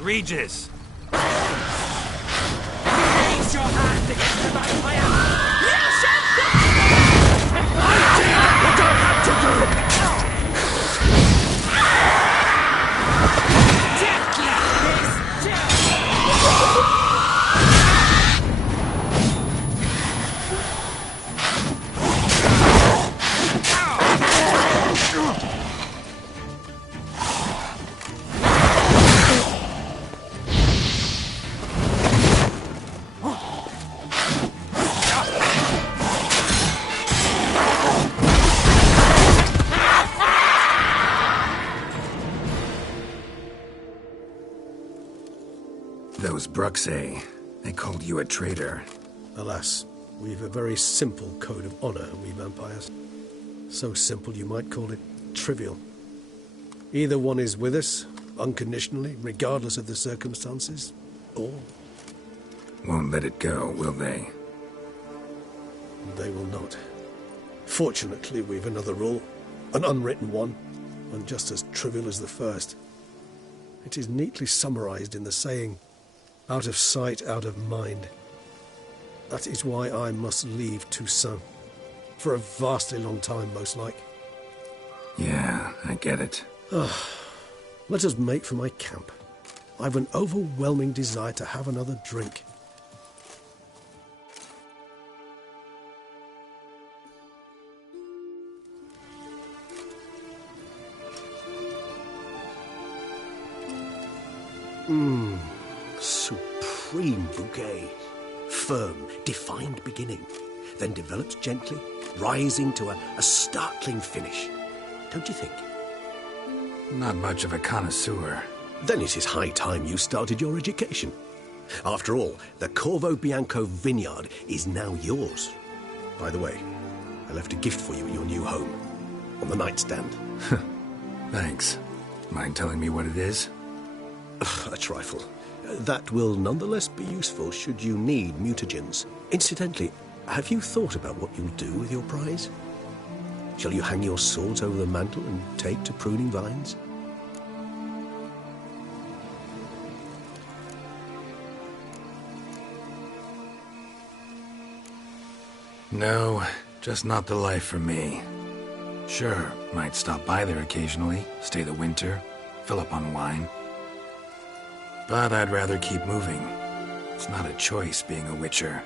Regis! Raise your hand against the vampire! You shall die! You don't have to do! Those Bruxay, they called you a traitor. Alas, we've a very simple code of honor, we vampires. So simple you might call it trivial. Either one is with us, unconditionally, regardless of the circumstances, or Won't let it go, will they? they will not. Fortunately, we've another rule, an unwritten one, and just as trivial as the first. It is neatly summarized in the saying, out of sight, out of mind. That is why I must leave Toussaint. For a vastly long time, most like. Yeah, I get it. Let us make for my camp. I've an overwhelming desire to have another drink. Supreme bouquet. Firm, defined beginning, then develops gently, rising to a startling finish. Don't you think? Not much of a connoisseur. Then it is high time you started your education. After all, the Corvo Bianco vineyard is now yours. By the way, I left a gift for you in your new home. On the nightstand. Thanks. Mind telling me what it is? A trifle. That will nonetheless be useful should you need mutagens. Incidentally, have you thought about what you'll do with your prize? Shall you hang your swords over the mantle and take to pruning vines? No, just not the life for me. Sure, might stop by there occasionally, stay the winter, fill up on wine. But I'd rather keep moving. It's not a choice being a witcher.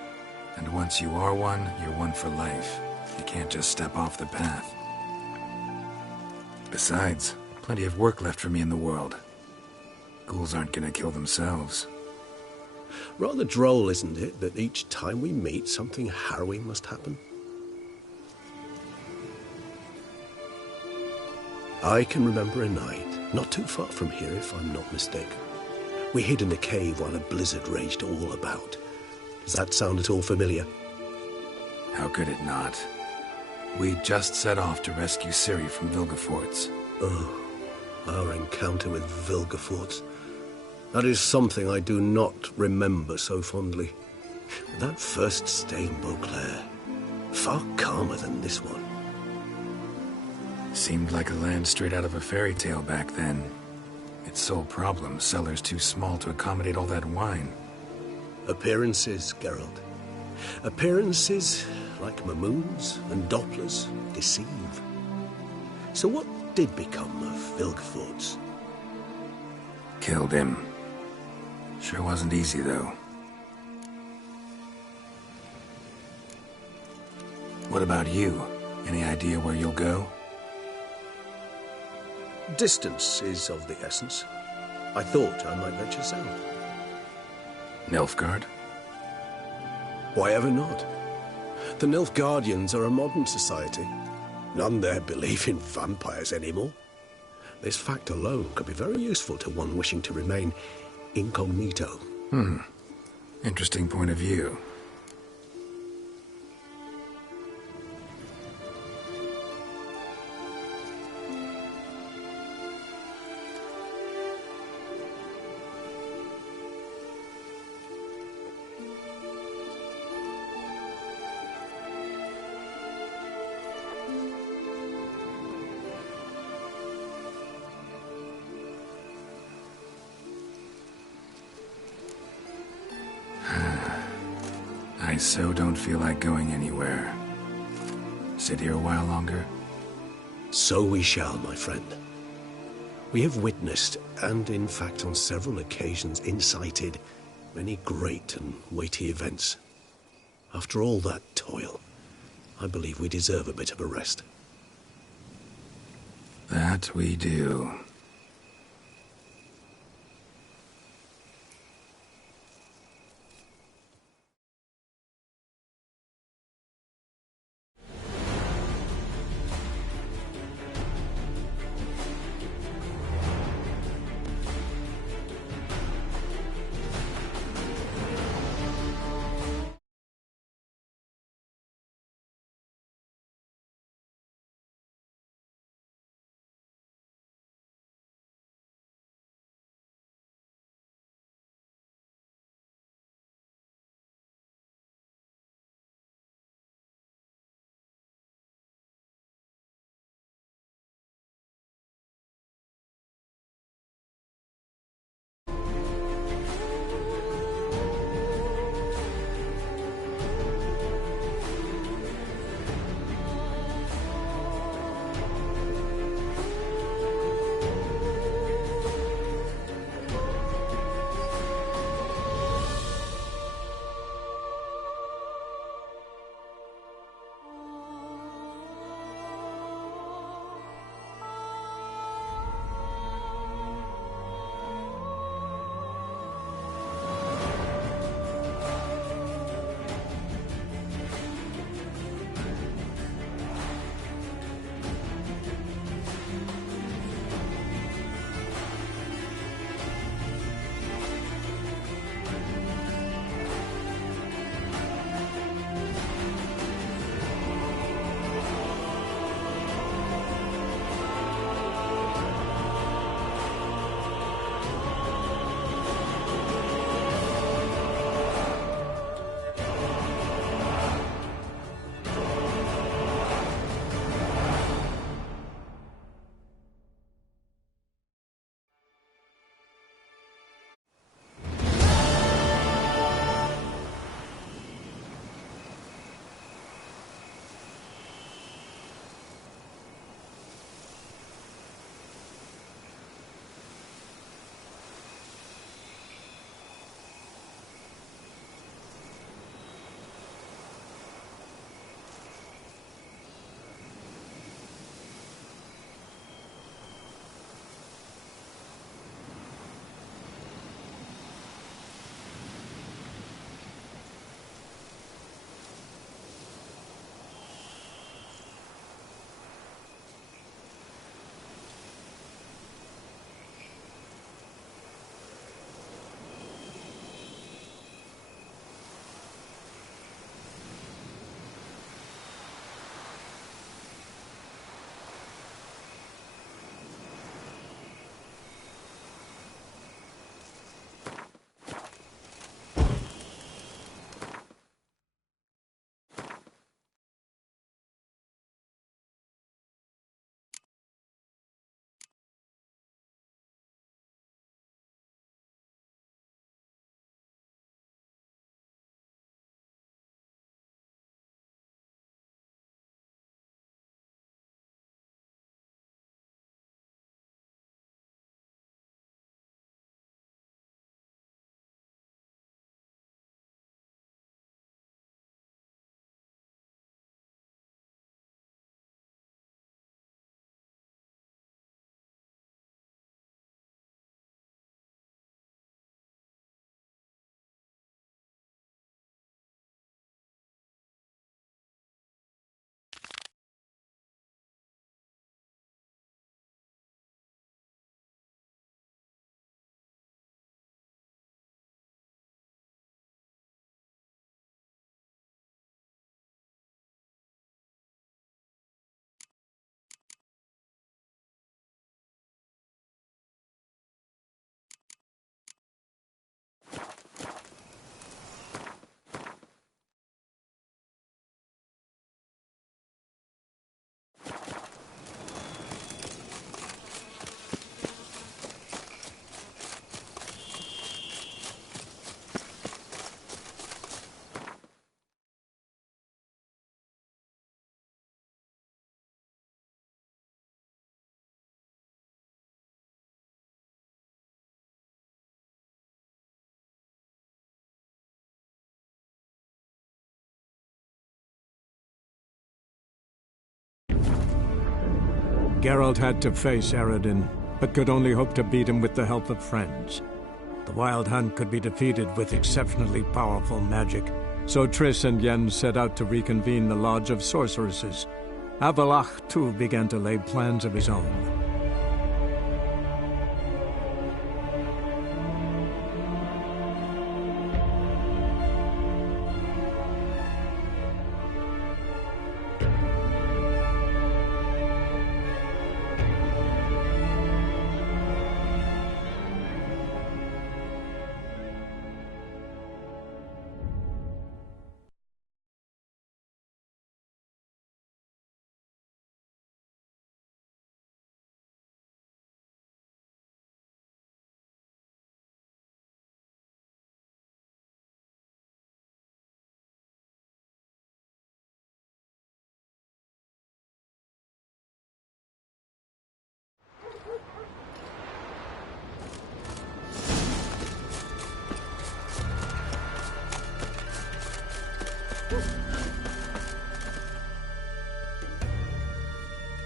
And once you are one, you're one for life. You can't just step off the path. Besides, plenty of work left for me in the world. Ghouls aren't gonna kill themselves. Rather droll, isn't it, that each time we meet, something harrowing must happen? I can remember a night, not too far from here if I'm not mistaken. We hid in a cave while a blizzard raged all about. Does that sound at all familiar? How could it not? We just set off to rescue Ciri from Vilgefortz. Oh, our encounter with Vilgefortz. That is something I do not remember so fondly. That first stay in Beauclair, far calmer than this one. Seemed like a land straight out of a fairy tale back then. Its sole problem, cellars too small to accommodate all that wine. Appearances, Geralt. Appearances, like Mamoons and Dopplers, deceive. So what did become of Vilgefortz? Killed him. Sure wasn't easy, though. What about you? Any idea where you'll go? Distance is of the essence. I thought I might venture south. Nilfgaard? Why ever not? The Nilfgaardians are a modern society. None there believe in vampires anymore. This fact alone could be very useful to one wishing to remain incognito. Interesting point of view. I so don't feel like going anywhere. Sit here a while longer? So we shall, my friend. We have witnessed, and in fact on several occasions incited, many great and weighty events. After all that toil, I believe we deserve a bit of a rest. That we do. Geralt had to face Eredin, but could only hope to beat him with the help of friends. The Wild Hunt could be defeated with exceptionally powerful magic, so Triss and Yen set out to reconvene the Lodge of Sorceresses. Avalach, too, began to lay plans of his own.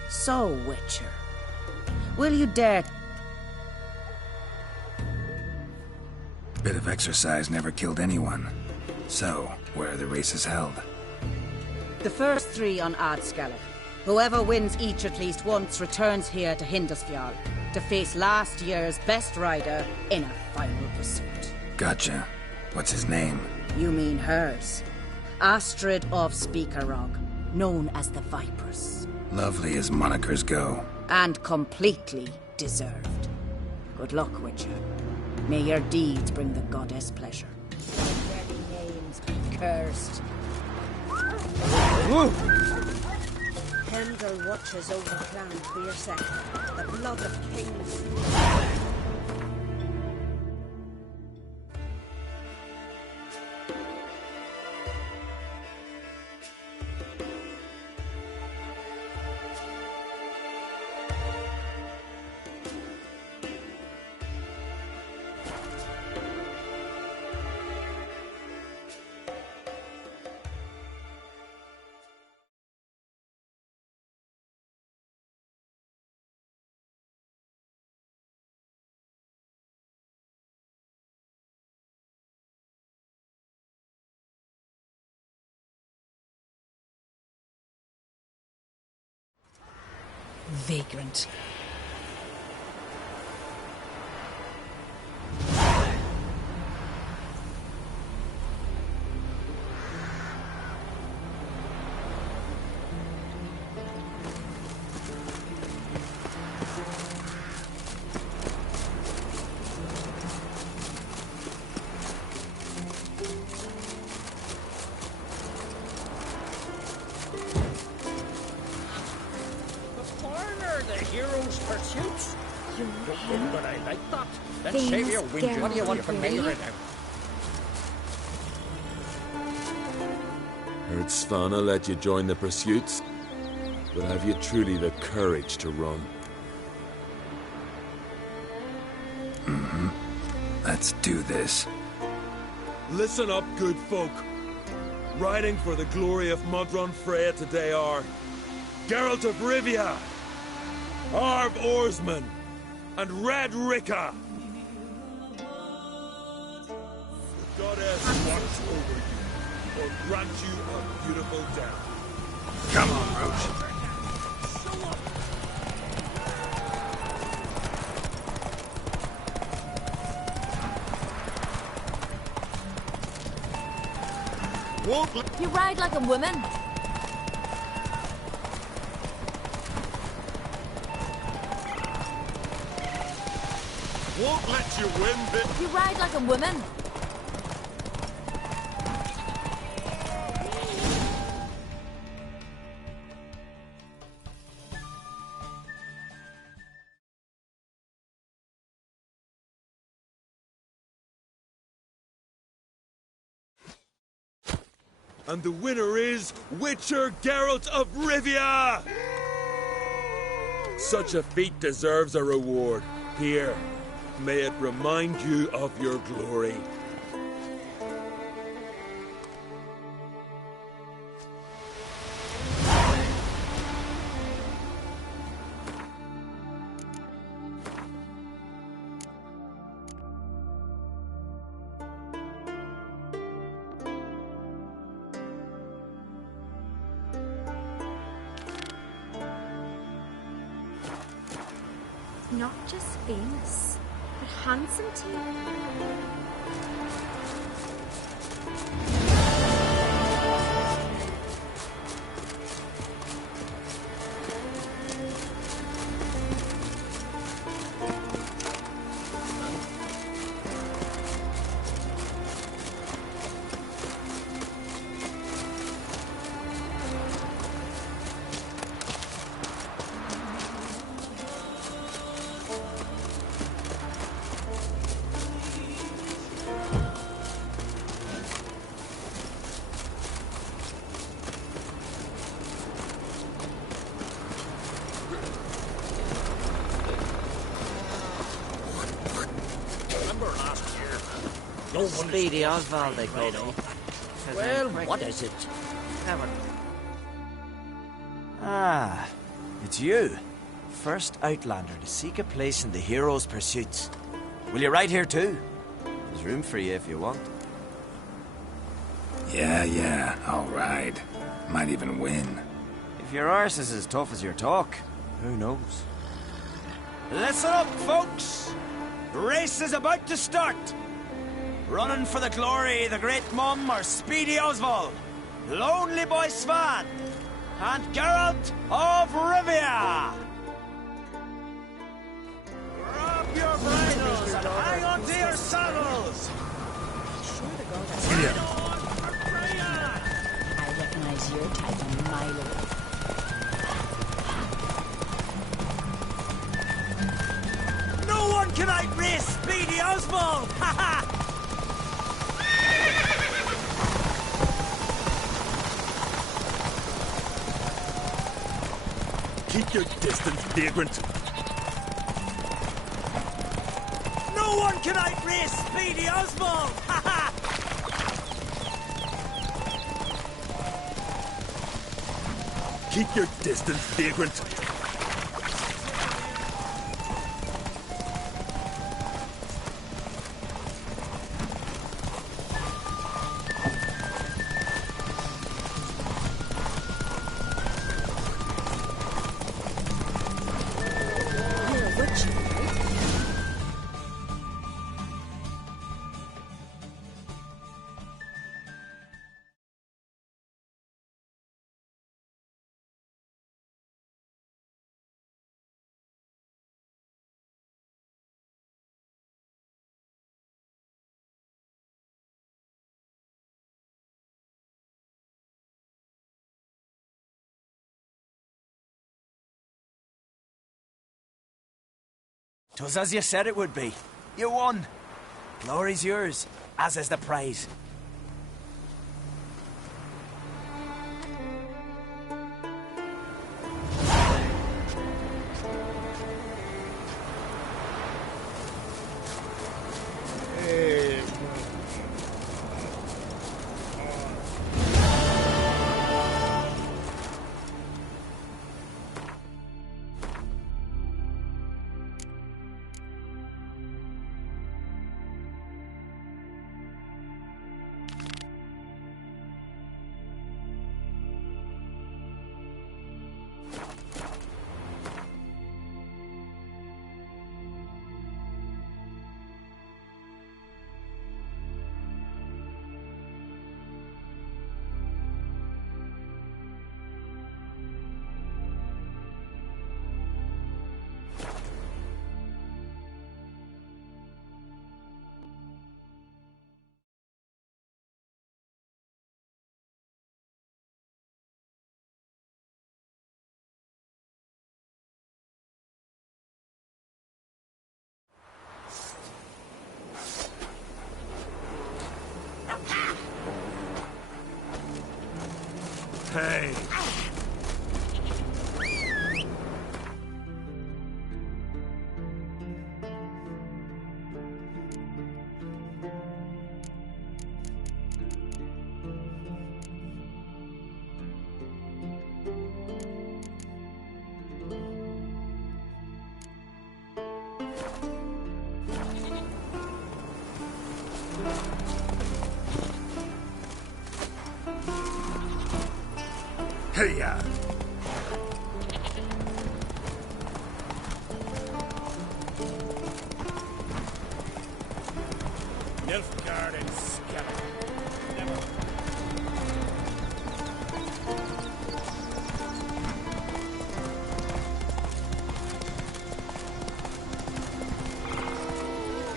So, Witcher, will you dare... Bit of exercise never killed anyone. So, where are the races held? The first 3 on Adscala. Whoever wins each at least once returns here to Hindusfjall to face last year's best rider in a final pursuit. Gotcha. What's his name? You mean hers. Astrid of Speakerrog, known as the Vipress. Lovely as monikers go. And completely deserved. Good luck, Witcher. May your deeds bring the goddess pleasure. Many names be cursed. Hemdall watches over Clan Clearsec, the blood of kings. Vagrant. Hero's pursuits? You Good, but I like that. Then Famous save your whinging. What do you want from me Geralt right now? Heard Svanna let you join the pursuits, but have you truly the courage to run? Let's do this. Listen up, good folk. Riding for the glory of Modron Freya today are Geralt of Rivia, Arv Oarsman, and Red Ricka. The goddess watch over you, or grant you a beautiful death. Come on, Roach. You ride like a woman. Won't let you win, bitch. You ride like a woman. And the winner is Witcher Geralt of Rivia! Such a feat deserves a reward. Here, may it remind you of your glory. Not just famous, but handsome too. Speedy Oswald, they call me. Well, what is it? Never. Ah, it's you. First Outlander to seek a place in the hero's pursuits. Will you ride here too? There's room for you if you want. Yeah, I'll ride. Might even win. If your arse is as tough as your talk, who knows? Listen up, folks! The race is about to start! Running for the glory, the Great Mum, or Speedy Oswald, Lonely Boy Svan, and Geralt of Rivia! Grab your bridles and hang on to your saddles! I recognize your type a mile away. No one can outrace Speedy Oswald! Ha ha! Keep your distance, vagrant. No one can outrace Speedy Oswald! Ha ha! Keep your distance, vagrant. Twas as you said it would be. You won. Glory's yours, as is the prize. Hey! Hey-ya! Nilfgaard and Skeleton. Never.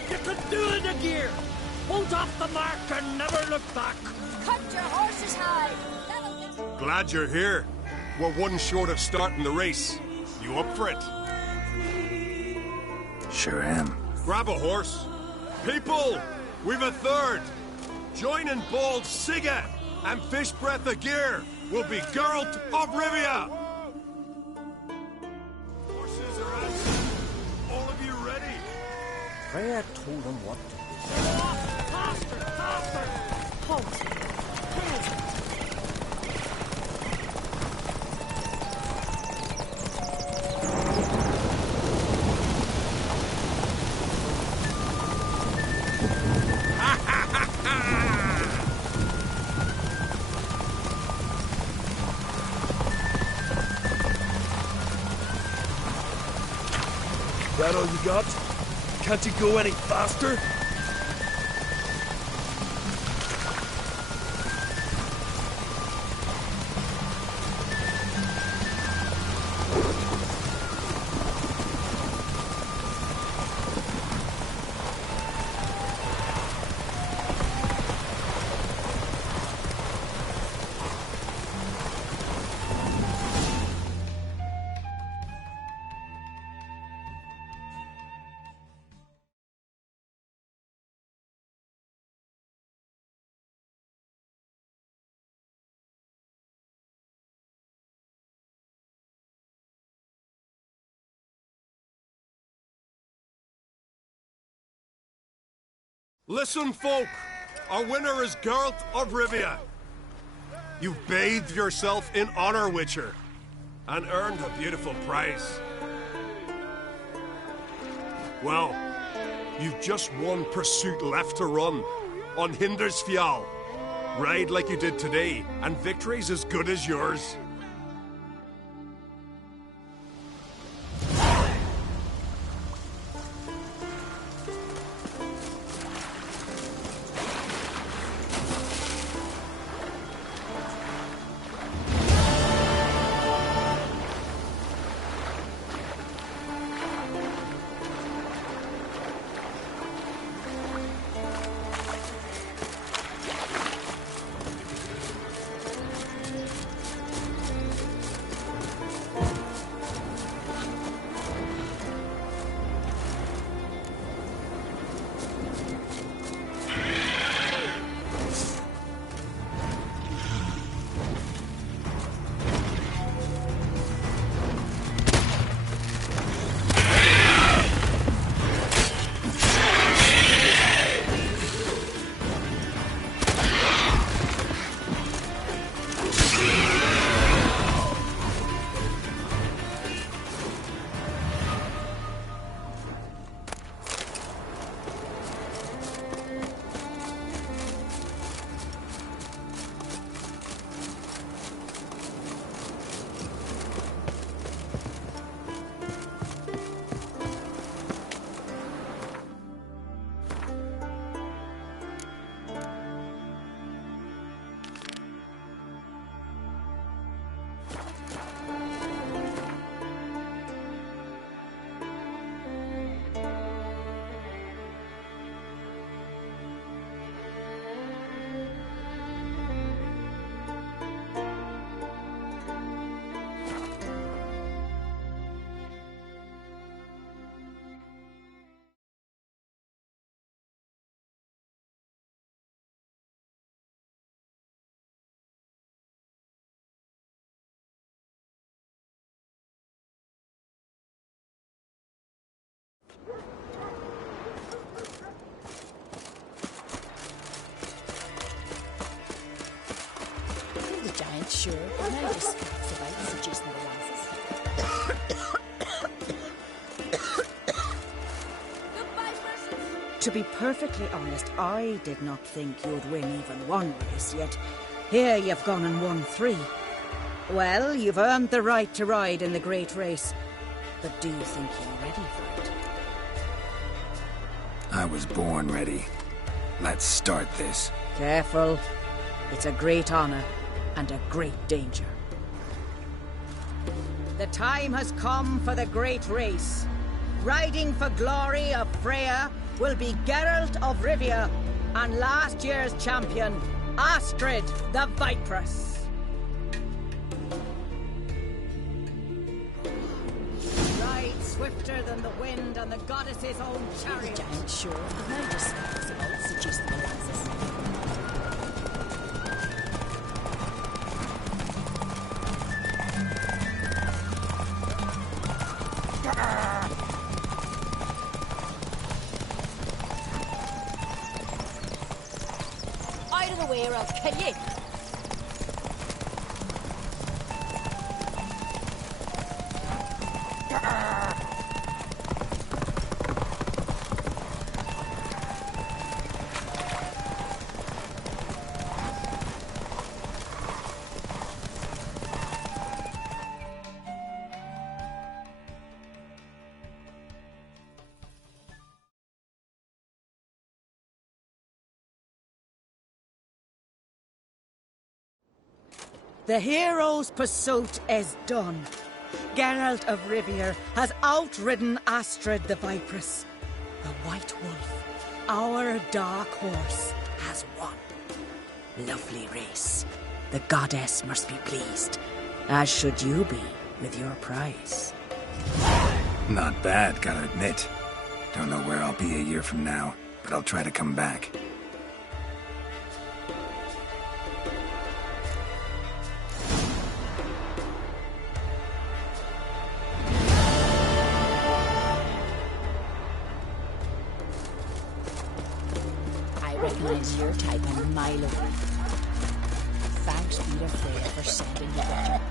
You could do it, the gear! Hold off the mark and never look back! Cut your horse's hide! Glad you're here. We're one short of starting the race. You up for it? Sure am. Grab a horse. People, we've a third. Join in bold Sigga and fish breath of gear will be Geralt of Rivia. Horses are out. All of you ready? Freya told him what to do. Faster! Faster! Halt! That all you got? Can't you go any faster? Listen, folk! Our winner is Geralt of Rivia. You've bathed yourself in honor, Witcher, and earned a beautiful prize. Well, you've just one pursuit left to run, on Hindersfjall. Ride like you did today, and victory's as good as yours. Sure, and I just facts about suggesting the lances. To be perfectly honest, I did not think you'd win even one race, yet here you've gone and won 3. Well, you've earned the right to ride in the great race, but do you think you're ready for it? I was born ready. Let's start this. Careful. It's a great honor and a great danger. The time has come for the great race. Riding for glory of Freya will be Geralt of Rivia and last year's champion, Astrid the Vipress. Ride swifter than the wind and the goddess's own chariot. Giant sure, but no respects about suggestible answers. Out of the way or I'll kill you! The hero's pursuit is done. Geralt of Rivia has outridden Astrid the Vipress. The White Wolf, our dark horse, has won. Lovely race. The goddess must be pleased, as should you be with your prize. Not bad, gotta admit. Don't know where I'll be a year from now, but I'll try to come back. Recognize your type a mile away. Thanks be to Freya for sending you there.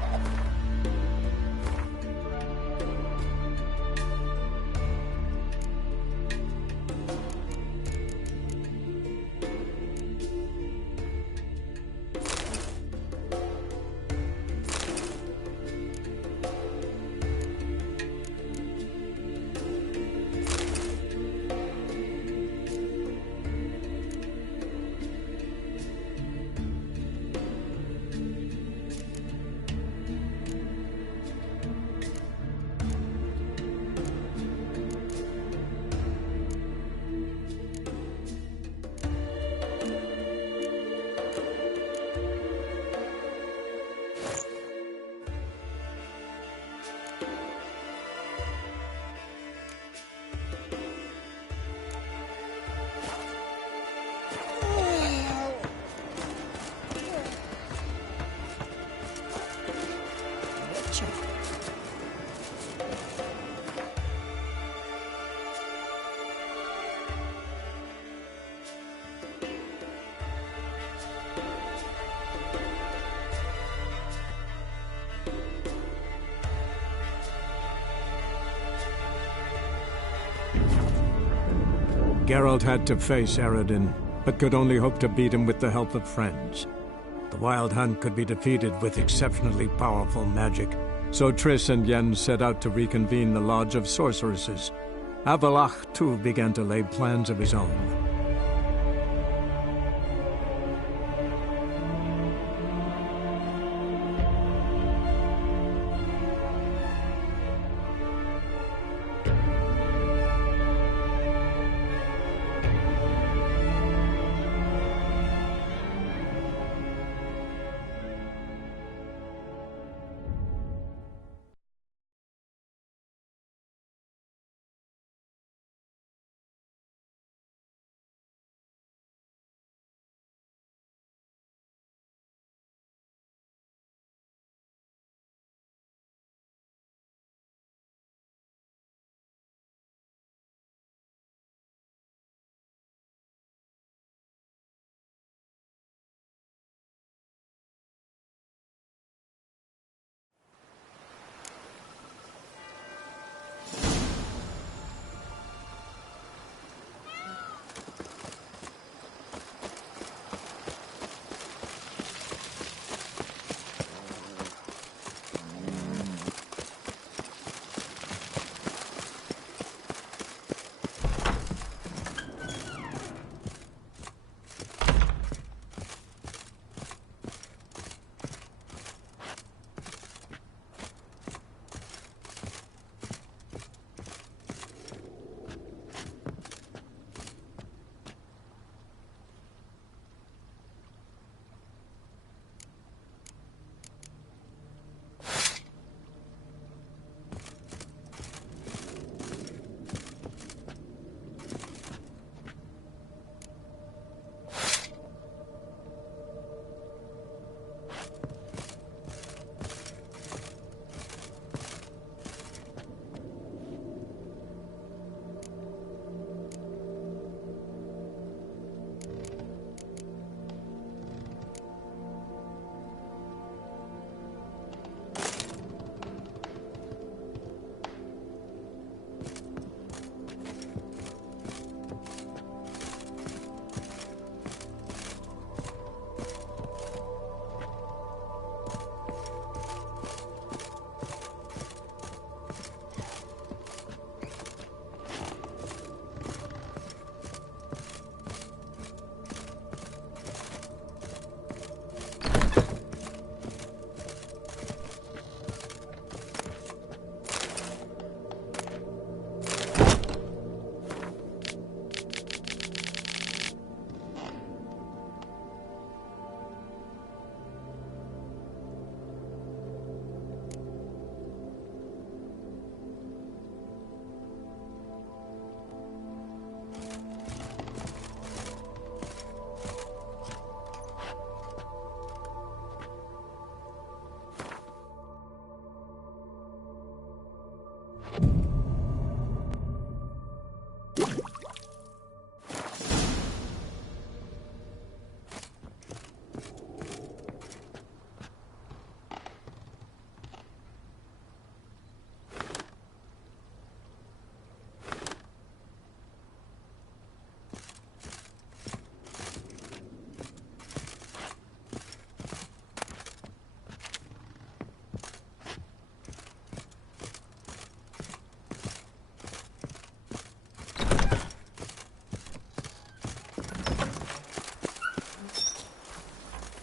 Geralt had to face Eredin, but could only hope to beat him with the help of friends. The Wild Hunt could be defeated with exceptionally powerful magic, so Triss and Yen set out to reconvene the Lodge of Sorceresses. Avalach, too, began to lay plans of his own.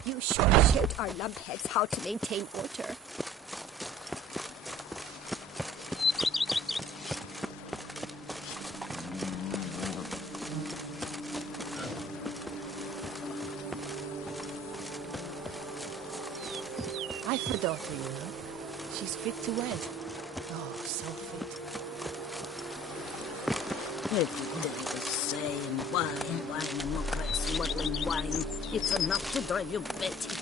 You sure showed our lumpheads how to maintain order. I've a daughter, you know. She's fit to wed. Oh, so fit. It's the same. Wine, and not like smuggling wine. It's enough to drive you batty.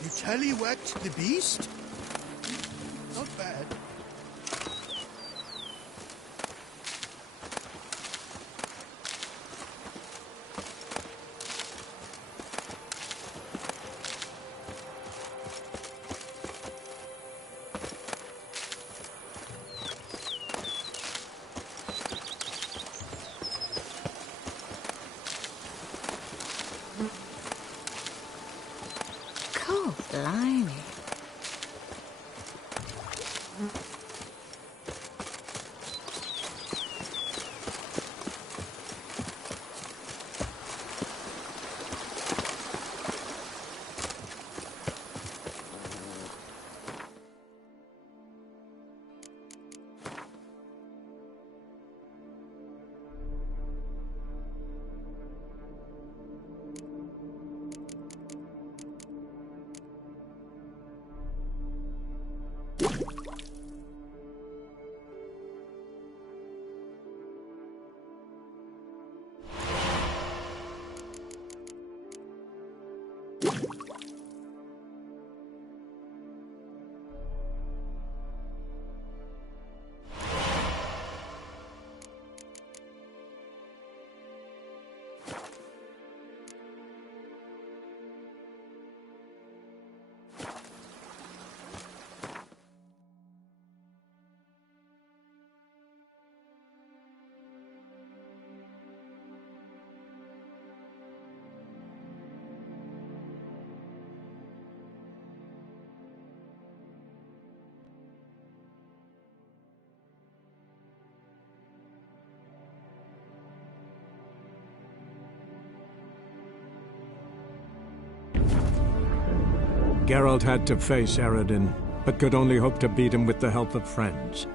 You tallywhacked the beast? Not bad. Cool, blimey. Geralt had to face Eredin, but could only hope to beat him with the help of friends.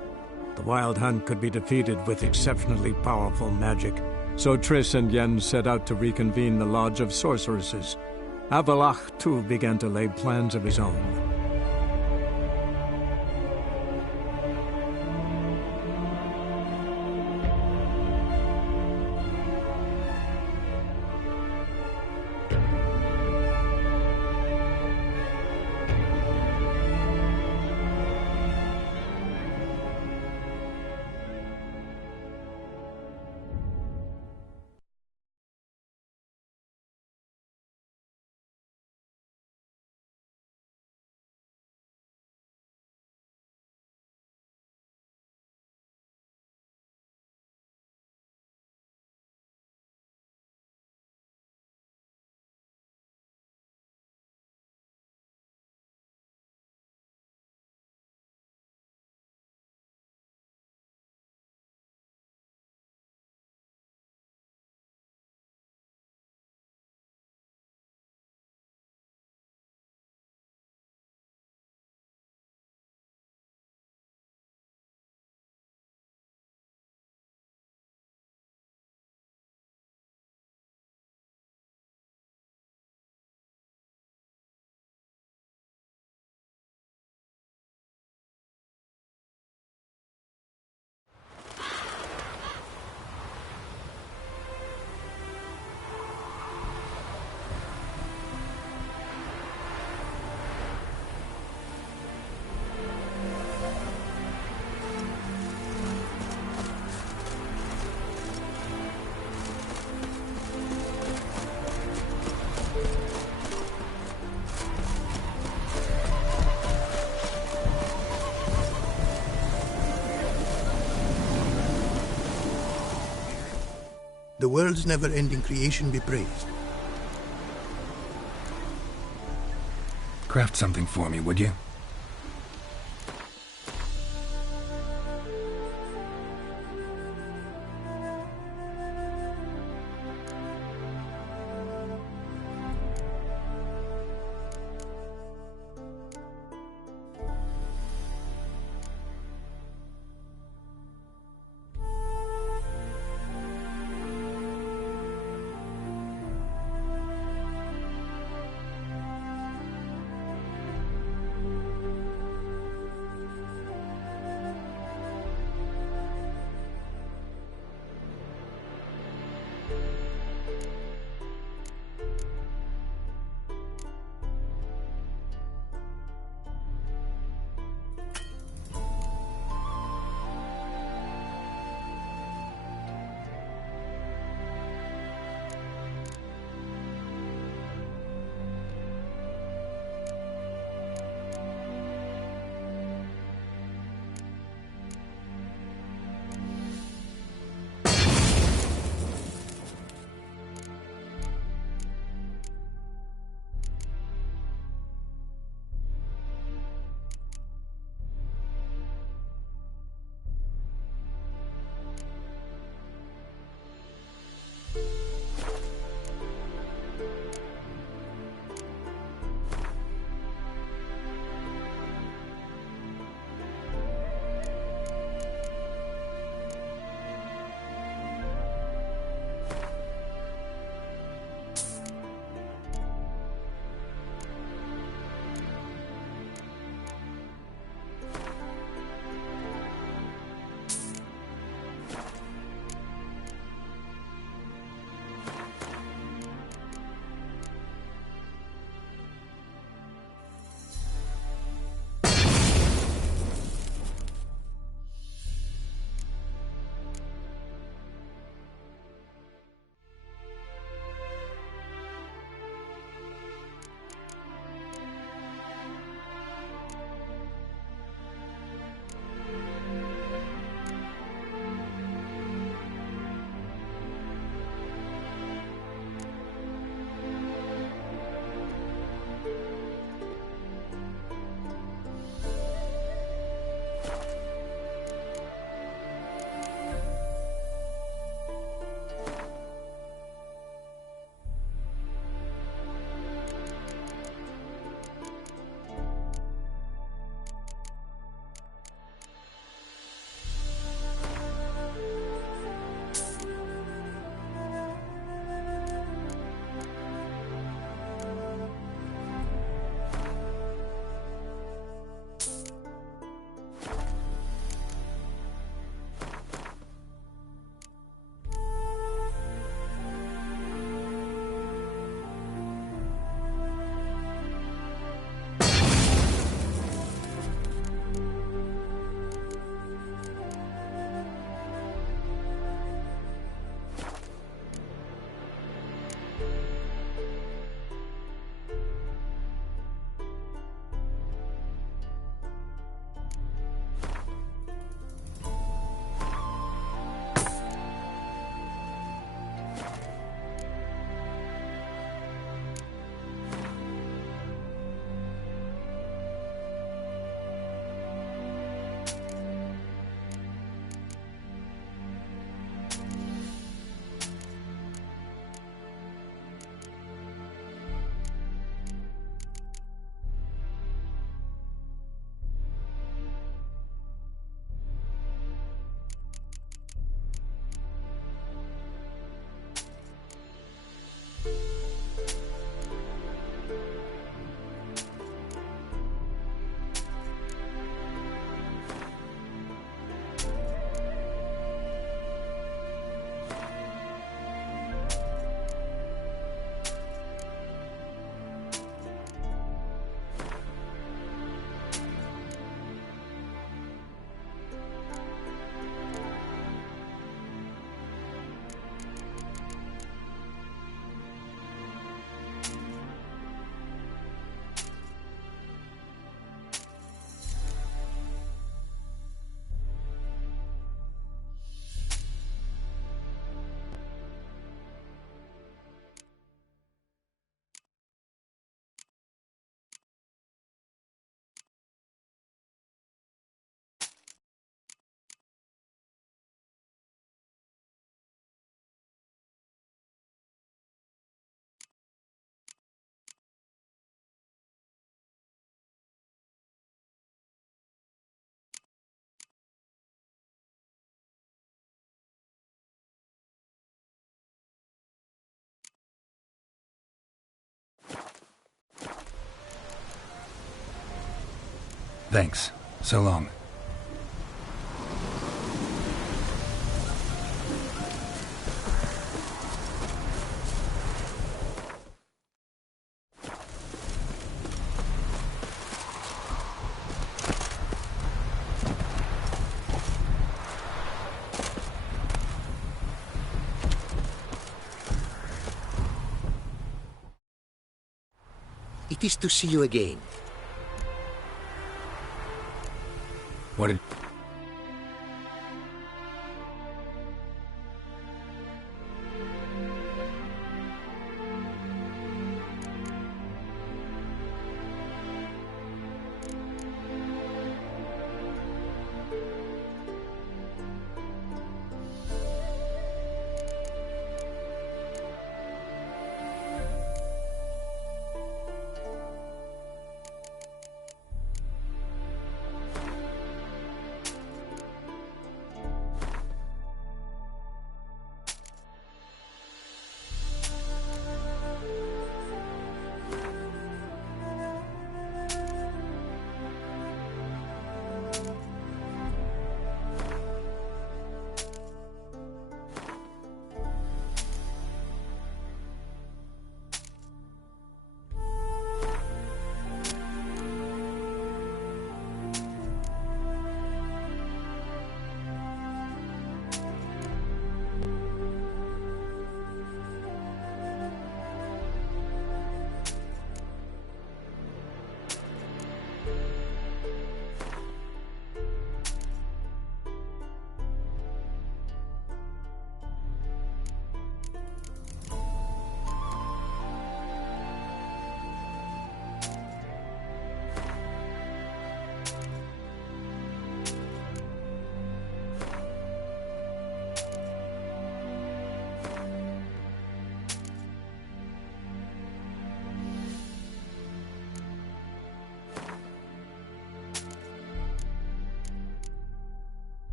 The Wild Hunt could be defeated with exceptionally powerful magic, so Triss and Yen set out to reconvene the Lodge of Sorceresses. Avalach, too, began to lay plans of his own. The world's never-ending creation be praised. Craft something for me, would you? Thanks. So long. It is to see you again. What did...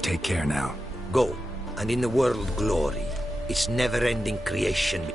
Take care now. Go, and in the world glory, its never-ending creation.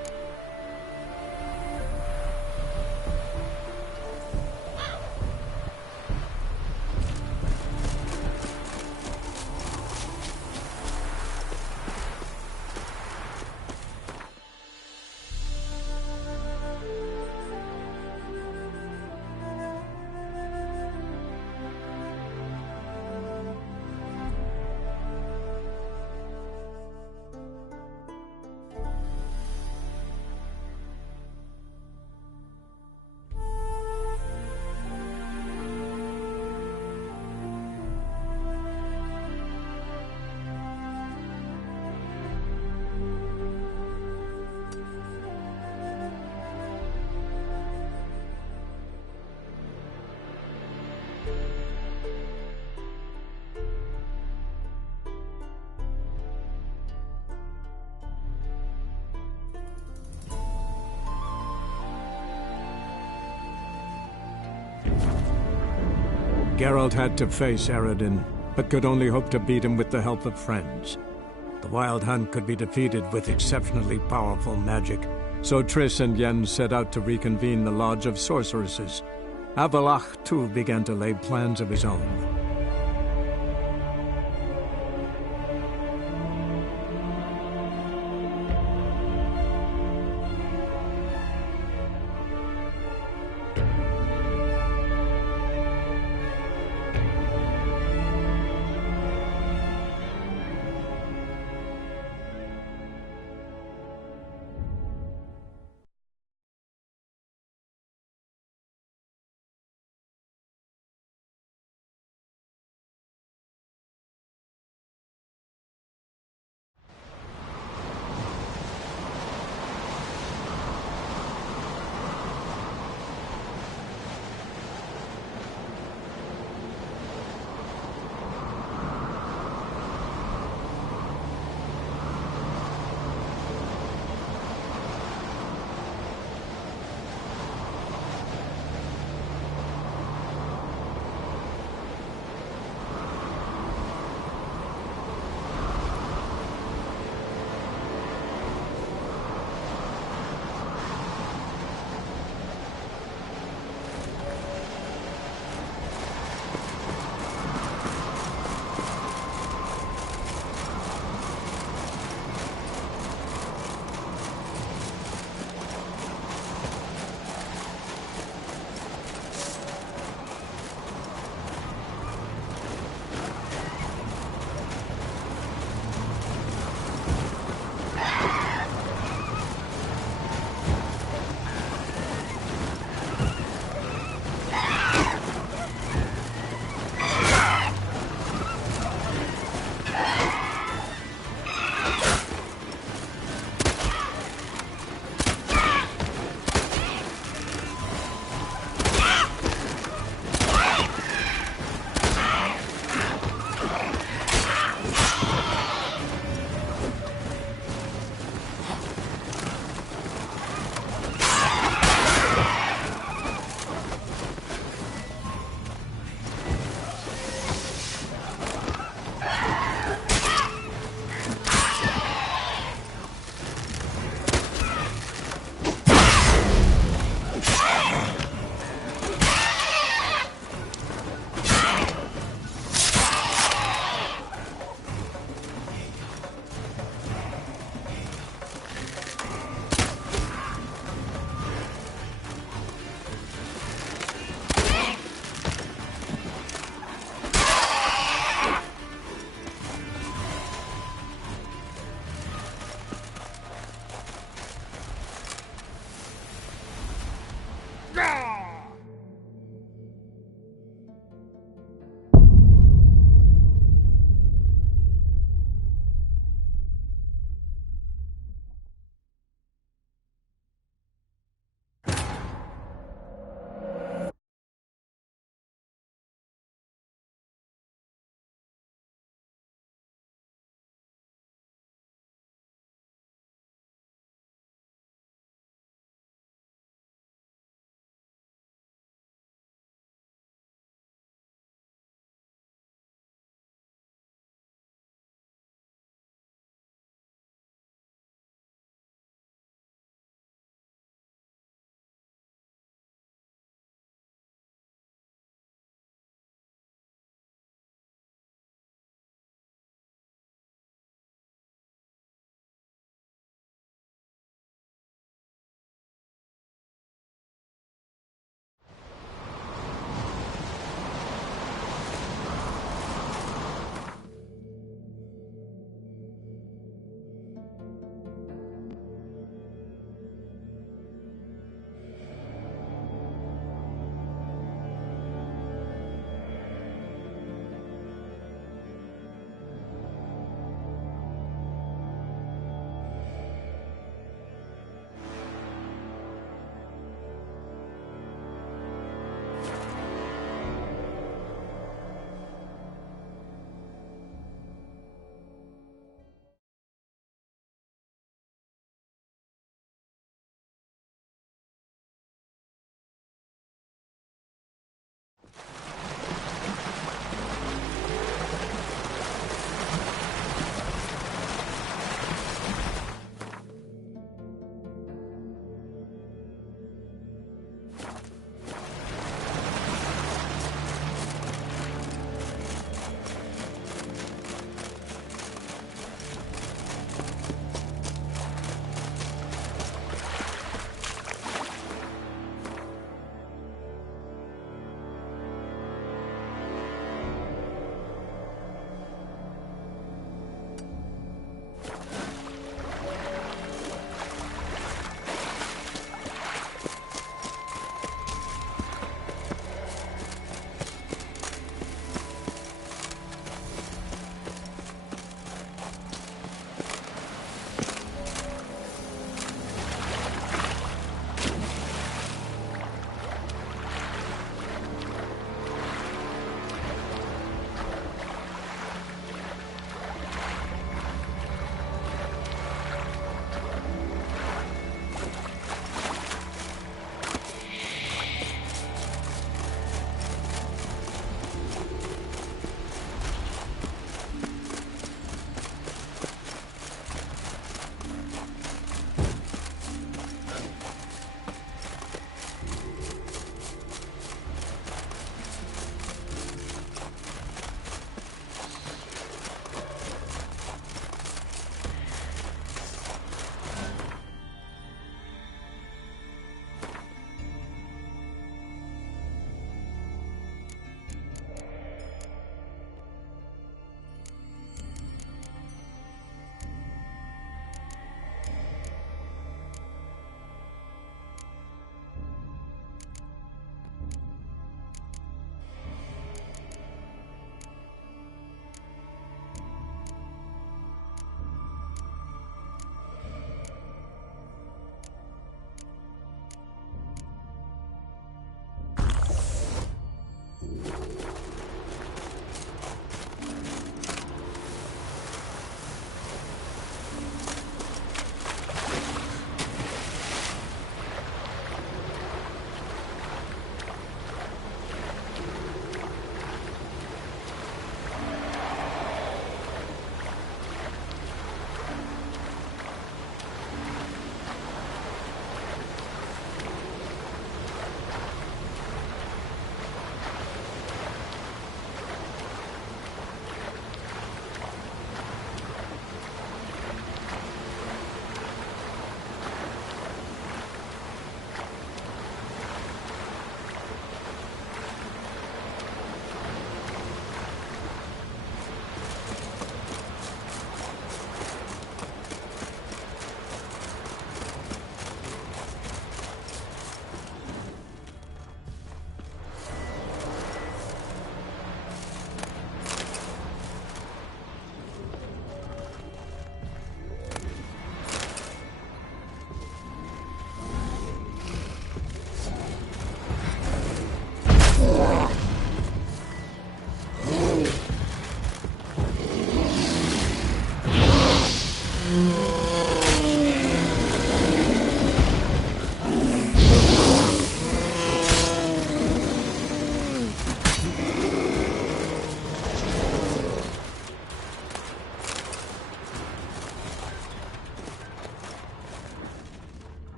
Geralt had to face Eredin, but could only hope to beat him with the help of friends. The Wild Hunt could be defeated with exceptionally powerful magic, so Triss and Yen set out to reconvene the Lodge of Sorceresses. Avalach too began to lay plans of his own.